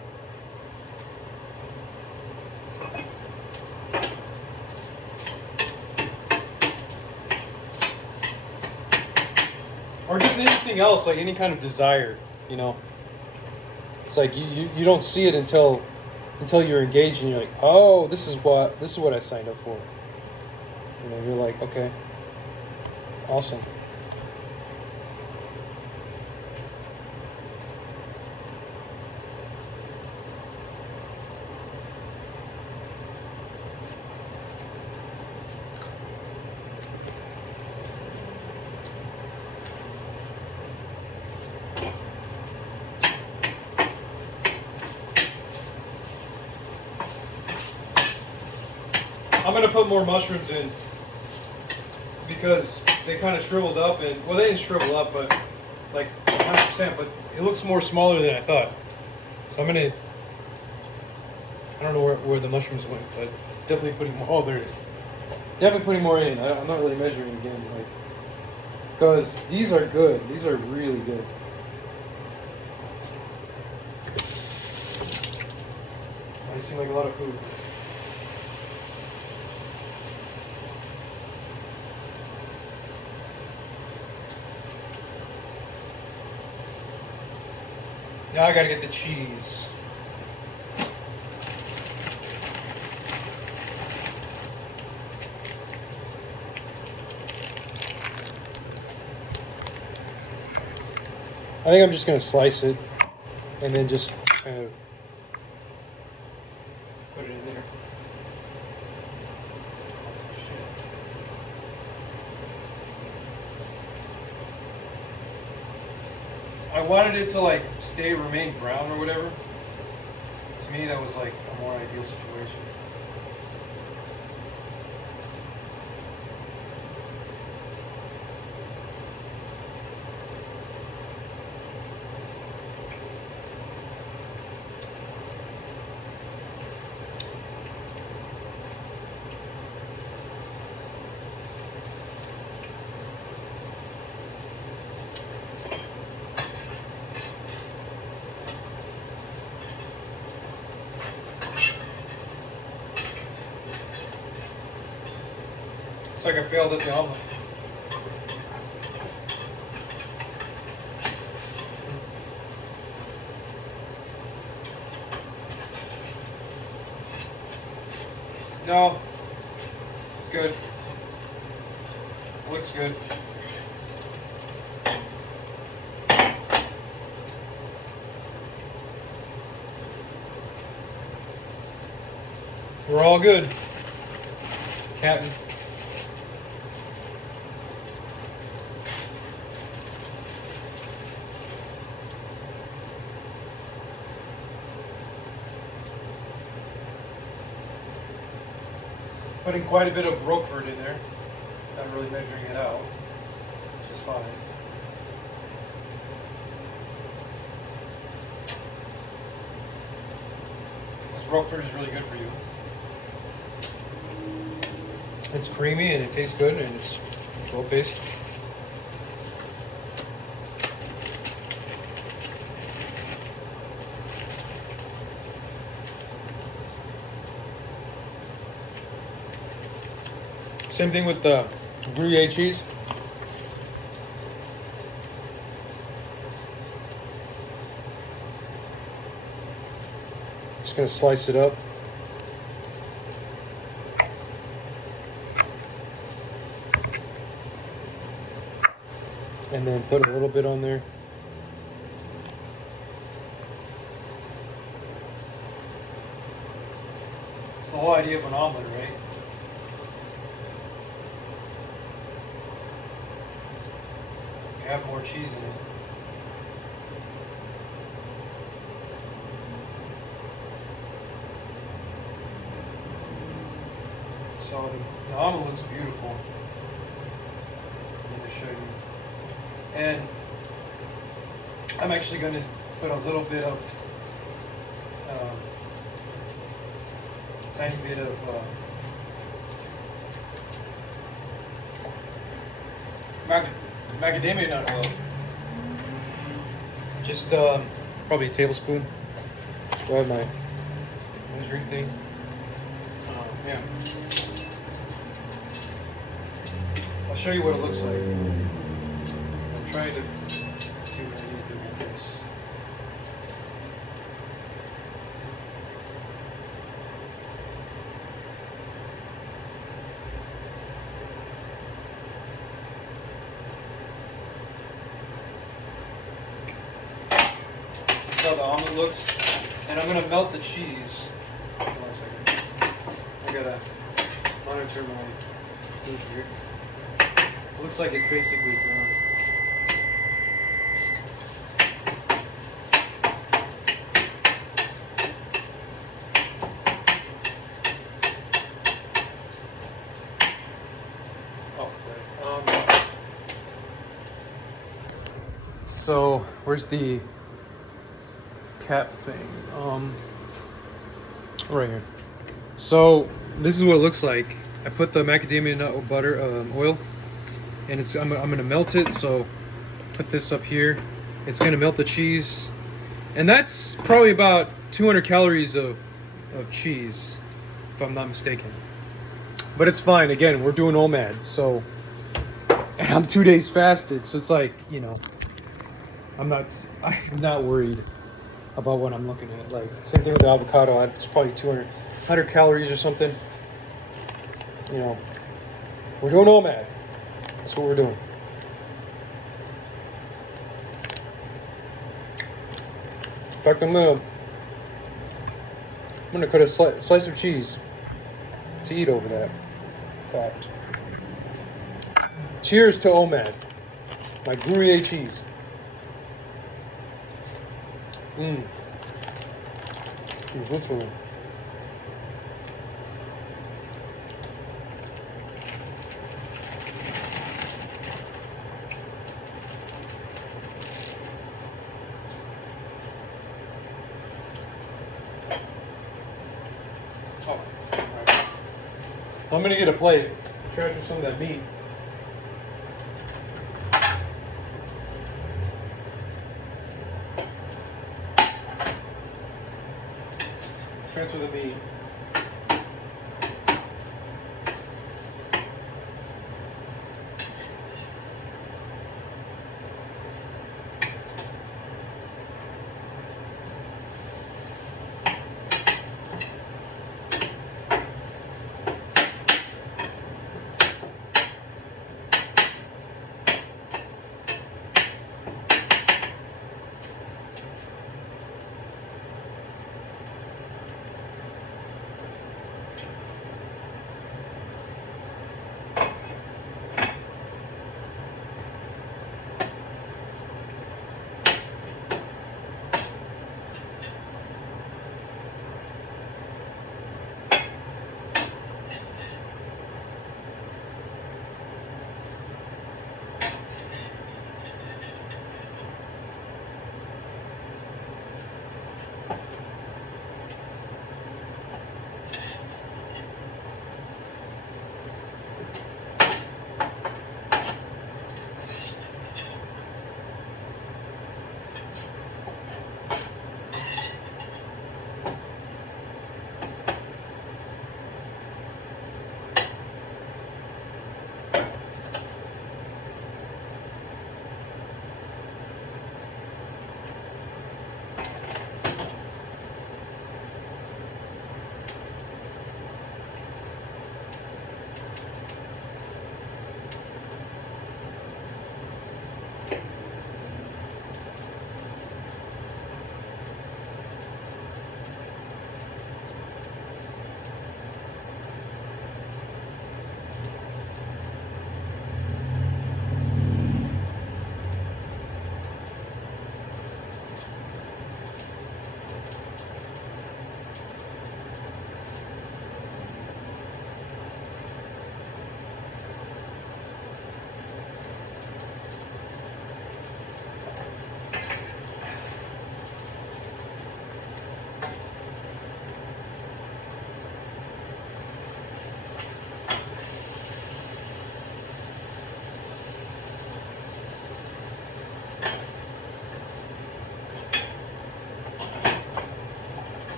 Or just anything else, like any kind of desire, you know. It's like you don't see it until you're engaged and you're like, oh, this is what I signed up for. You know, you're like, okay, awesome. I'm gonna put more mushrooms in because they kind of shriveled up, and well, they didn't shrivel up, but like 100%. But it looks more smaller than I thought. So I don't know where the mushrooms went, but definitely putting more. Oh, there it is. Definitely putting more in. I'm not really measuring again, like, because these are good. These are really good. They seem like a lot of food. Now I gotta get the cheese. I think I'm just gonna slice it and then just kind of put it in there. I wanted it to like remain brown or whatever. To me, that was like a more ideal situation. It's like I failed at the omelet. No, it's good. Looks good. We're all good, Captain. Putting quite a bit of Roquefort in there. not really measuring it out, which is fine. This Roquefort is really good for you. It's creamy and it tastes good and it's well based. Same thing with the Gruyere cheese. Just gonna slice it up. And then put a little bit on there. It's the whole idea of an omelet, right? You have more cheese in it. So the omelet looks beautiful. Let me show you. And I'm actually going to put a little bit of, tiny bit of macadamia nut oil. Just probably a tablespoon. Do I have my measuring thing? Yeah. I'll show you what it looks like. I'm trying to see what I need to do with this. That's how the omelet looks. And I'm going to melt the cheese. Hold on a second. I got to monitor my food here. It looks like it's basically done. So where's the cap thing? Right here. So this is what it looks like. I put the macadamia nut butter oil, and I'm gonna melt it. So put this up here. It's gonna melt the cheese, and that's probably about 200 calories of cheese, if I'm not mistaken. But it's fine. Again, we're doing OMAD, so and I'm 2 days fasted, so it's like, you know, I'm not worried about what I'm looking at. Like, same thing with the avocado. It's probably 100 calories or something. You know, we're doing OMAD. That's what we're doing. In fact, I'm gonna cut a slice of cheese to eat over that. In fact, cheers to OMAD, my Gruyere cheese. Literally. Oh. I'm gonna get a plate. Transfer some of that meat. Transfer the meat.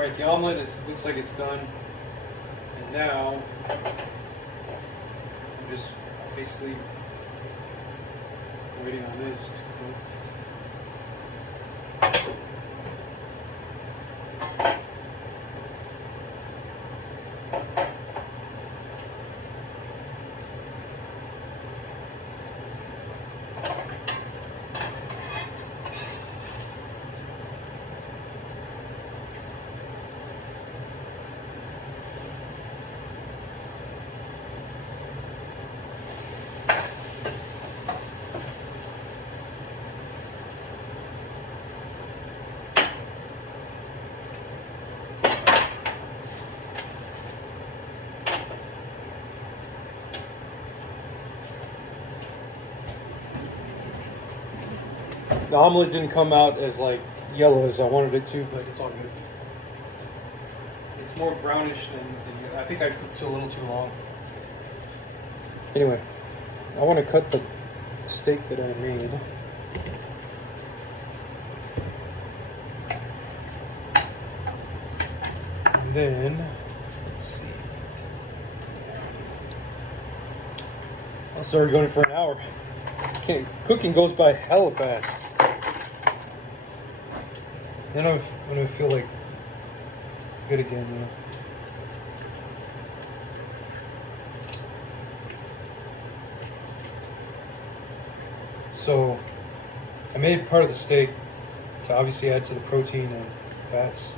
Alright, the omelet looks like it's done. And now, I'm just basically waiting on this to cook. The omelet didn't come out as like yellow as I wanted it to, but it's all good. It's more brownish than I think I cooked it a little too long. Anyway, I want to cut the steak that I made. And then, let's see. I started going for an hour. Cooking goes by hella fast. Then when I feel like good again, you know. So I made part of the steak to obviously add to the protein and fats.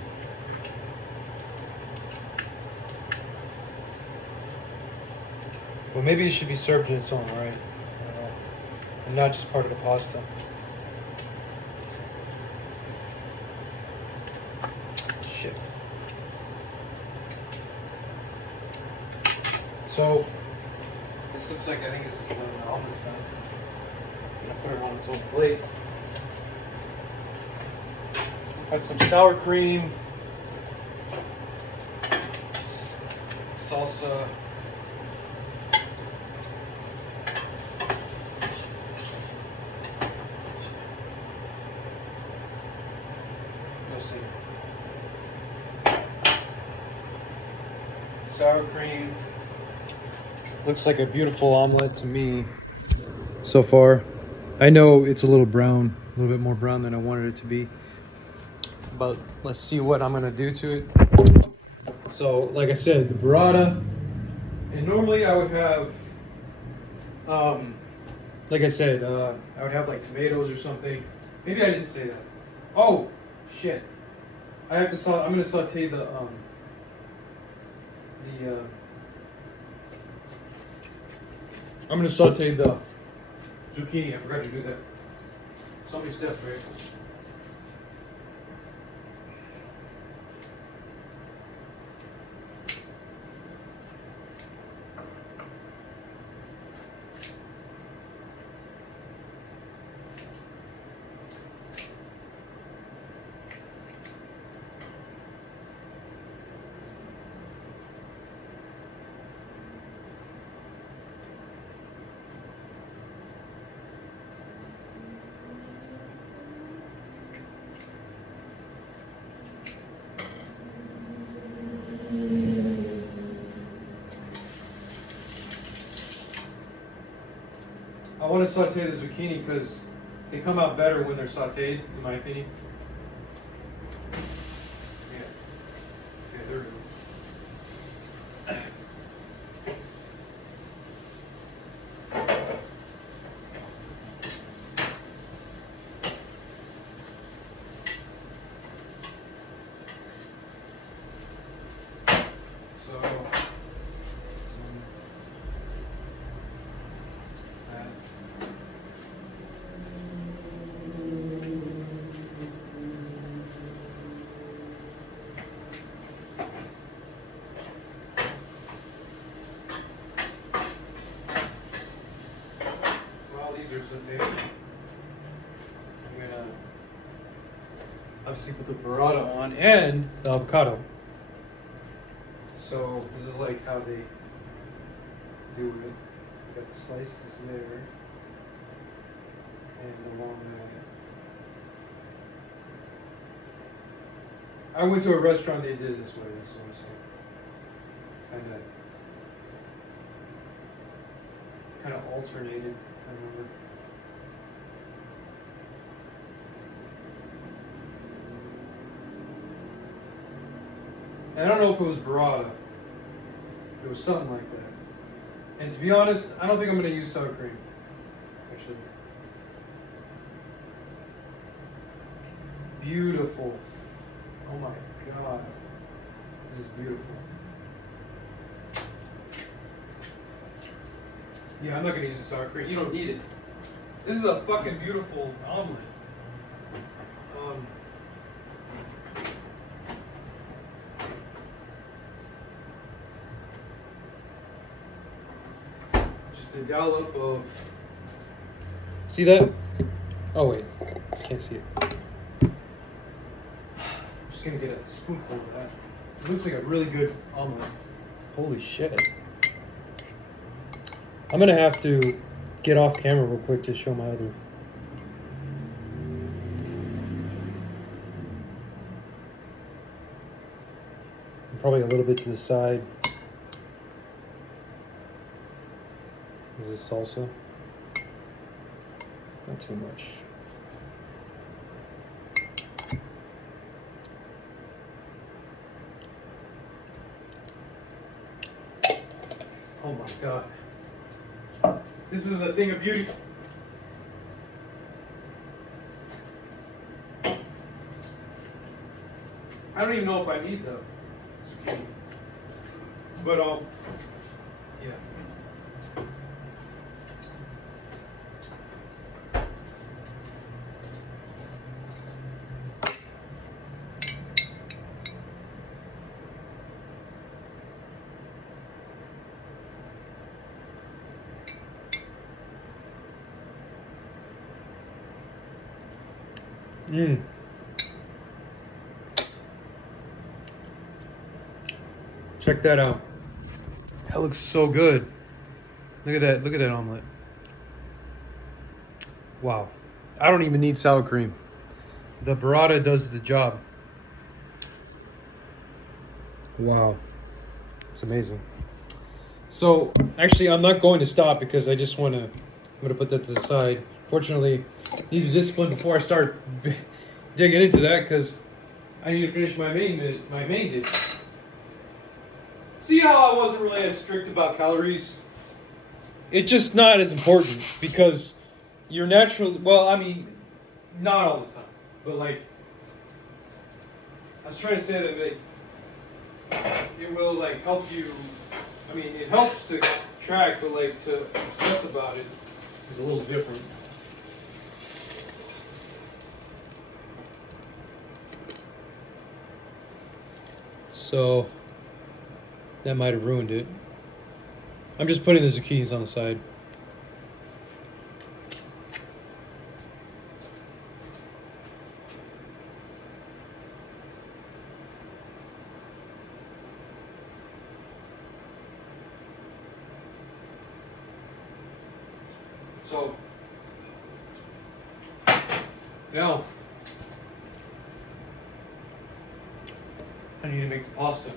Well, maybe it should be served in its own right. I don't know. And not just part of the pasta. Shit. So this looks like, I think this is when the omelet's done. I'm gonna put it on its own plate. Got some sour cream, salsa. Let's see. Sour cream. Looks like a beautiful omelet to me so far. I know it's a little brown, a little bit more brown than I wanted it to be. But let's see what I'm gonna do to it. So, like I said, the burrata, and normally I would have, like I said, I would have like tomatoes or something. Maybe I didn't say that. Oh, shit! I have to. I'm gonna saute the I'm gonna saute the zucchini. I forgot to do that. So many steps, right? I want to saute the zucchini because they come out better when they're sauteed, in my opinion. Yeah. Okay, there we go. I'm gonna obviously put the burrata on and the avocado. So this is like how they do it. You got the slices there, and along that. I went to a restaurant, they did it this way, that's what I'm saying. Kind of alternated, I remember. And I don't know if it was burrata. It was something like that. And to be honest, I don't think I'm going to use sour cream, actually. Beautiful. Oh my god. This is beautiful. Yeah, I'm not going to use the sour cream. You don't need it. This is a fucking beautiful omelet. Just a dollop of... See that? Oh wait, can't see it. Just gonna get a spoonful of that. It looks like a really good omelet. Holy shit. I'm gonna have to get off camera real quick to show my other. Probably a little bit to the side. Is this salsa? Not too much. Oh my god. This is a thing of beauty. I don't even know if I need the zucchini. But yeah. Check that out. That looks so good. Look at that. Look at that omelet. Wow. I don't even need sour cream. The burrata does the job. Wow. It's amazing. So, actually, I'm not going to stop because I just want to... I'm going to put that to the side. Fortunately, I need to discipline before I start digging into that because I need to finish my main dish. See how I wasn't really as strict about calories? It's just not as important because your natural, well, I mean, not all the time, but like, I was trying to say that like, it will like help you, I mean, it helps to track, but like to obsess about it is a little different. So, that might have ruined it. I'm just putting the zucchinis on the side. So, now, I need to make the pasta.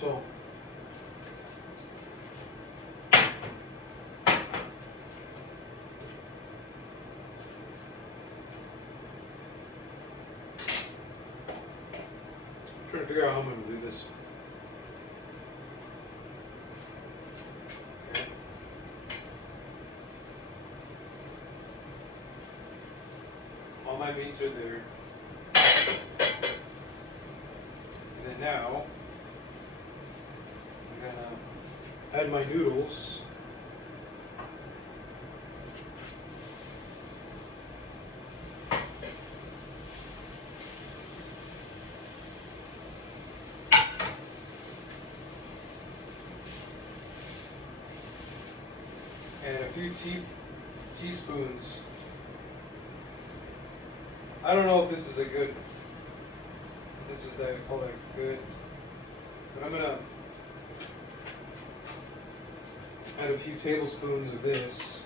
So, trying to figure out how I'm going to do this. Okay. All my meats are there. And then now, I'm going to add my noodles. And a few teaspoons. I don't know if this is a good this is that, I call that good. But I'm gonna add a few tablespoons of this.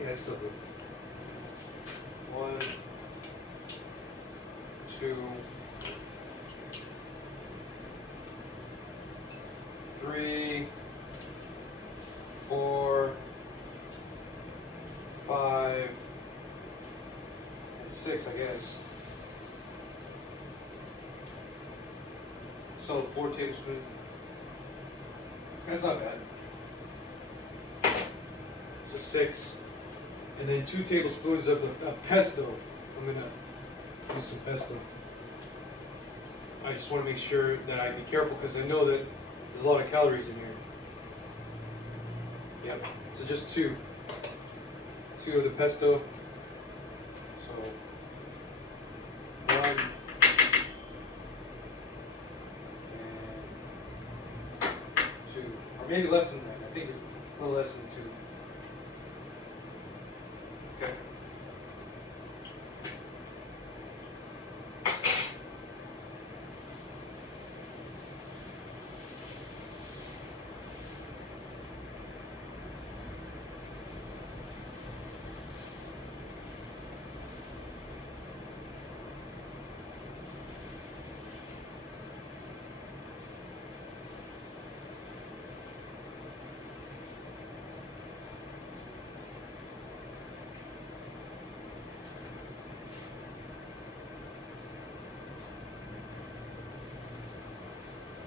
Yeah, it's still good. 1, 2, 3, 4, 5, and 6, I guess. So 4 tablespoons. That's not bad. So 6. And then 2 tablespoons of pesto. I'm gonna use some pesto. I just want to make sure that I be careful because I know that there's a lot of calories in here. Yep. So just 2. 2 of the pesto. So 1 and 2, or maybe less than that. I think a little less than 2. Okay.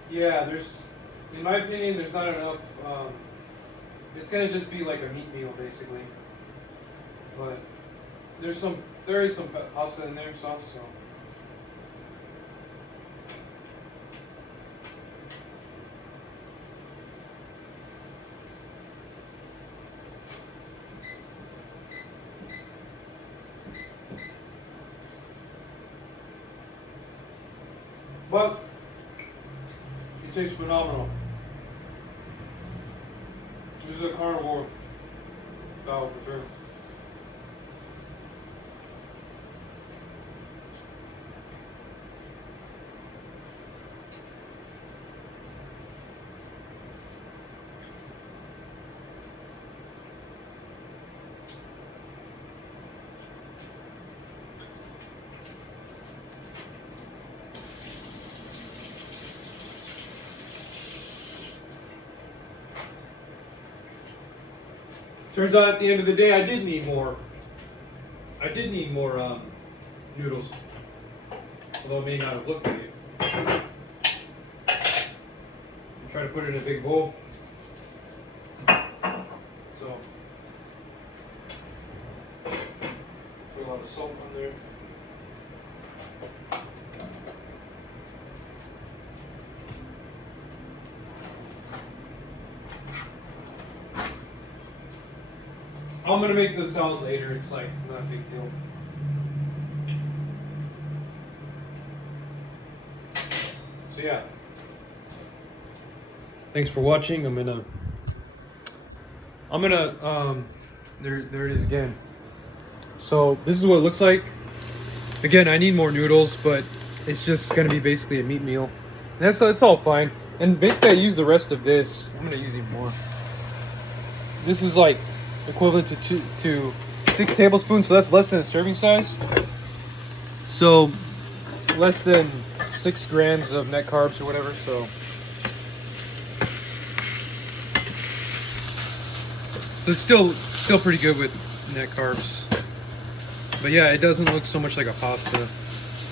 Yeah, in my opinion, there's not enough. It's gonna just be like a meat meal, basically. But there is some pasta in there, sauce. So. But it tastes phenomenal. This is a carnivore style for sure. Turns out at the end of the day, I did need more. Noodles. Although it may not have looked like it. I'm trying to put it in a big bowl. So, put a lot of salt on there. I'm gonna make the salad later. It's like not a big deal. So yeah. Thanks for watching. I'm gonna there it is again. So this is what it looks like. Again, I need more noodles, but it's just gonna be basically a meat meal. And it's all fine. And basically I use the rest of this. I'm gonna use even more. This is like equivalent to 6 tablespoons, so that's less than a serving size. So less than 6 grams of net carbs or whatever. So it's still pretty good with net carbs. But yeah, it doesn't look so much like a pasta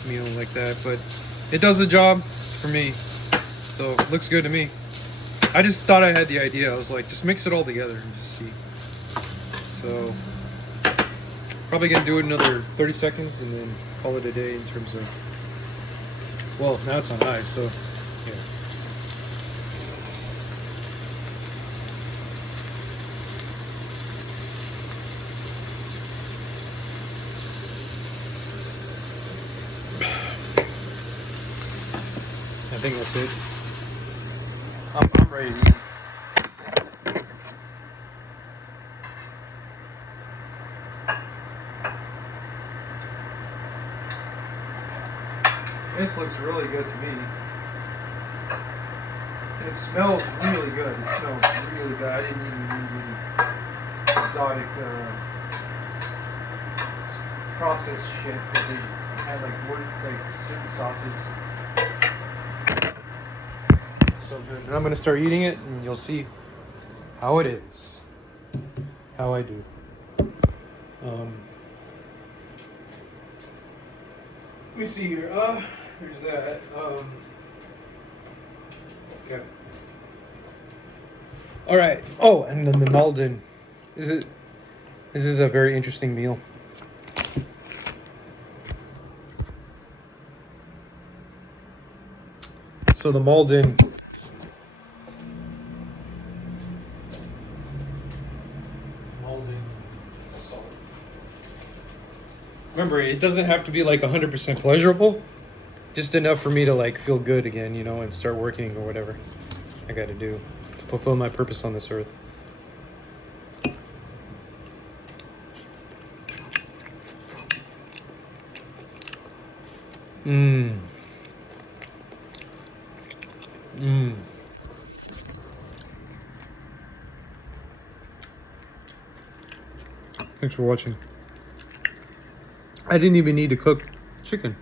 meal like that, but it does the job for me. So it looks good to me. I just thought I had the idea. I was like, just mix it all together and just see. So probably gonna do it another 30 seconds and then call it a day in terms of, well, now it's on high, so yeah. I think that's it. I'm ready to eat. This looks really good to me. And it smells really good. It smells really good. I didn't even need any exotic processed shit that they had like certain sauces. It's so good. And I'm gonna start eating it, and you'll see how it is. How I do. Let me see here. There's that. Okay. All right. Oh, and then the Malden. This is a very interesting meal. So the Malden. Salt. Remember, it doesn't have to be like 100% pleasurable. Just enough for me to like feel good again, you know, and start working or whatever I got to do to fulfill my purpose on this earth. Mmm. Mmm. Thanks for watching. I didn't even need to cook chicken.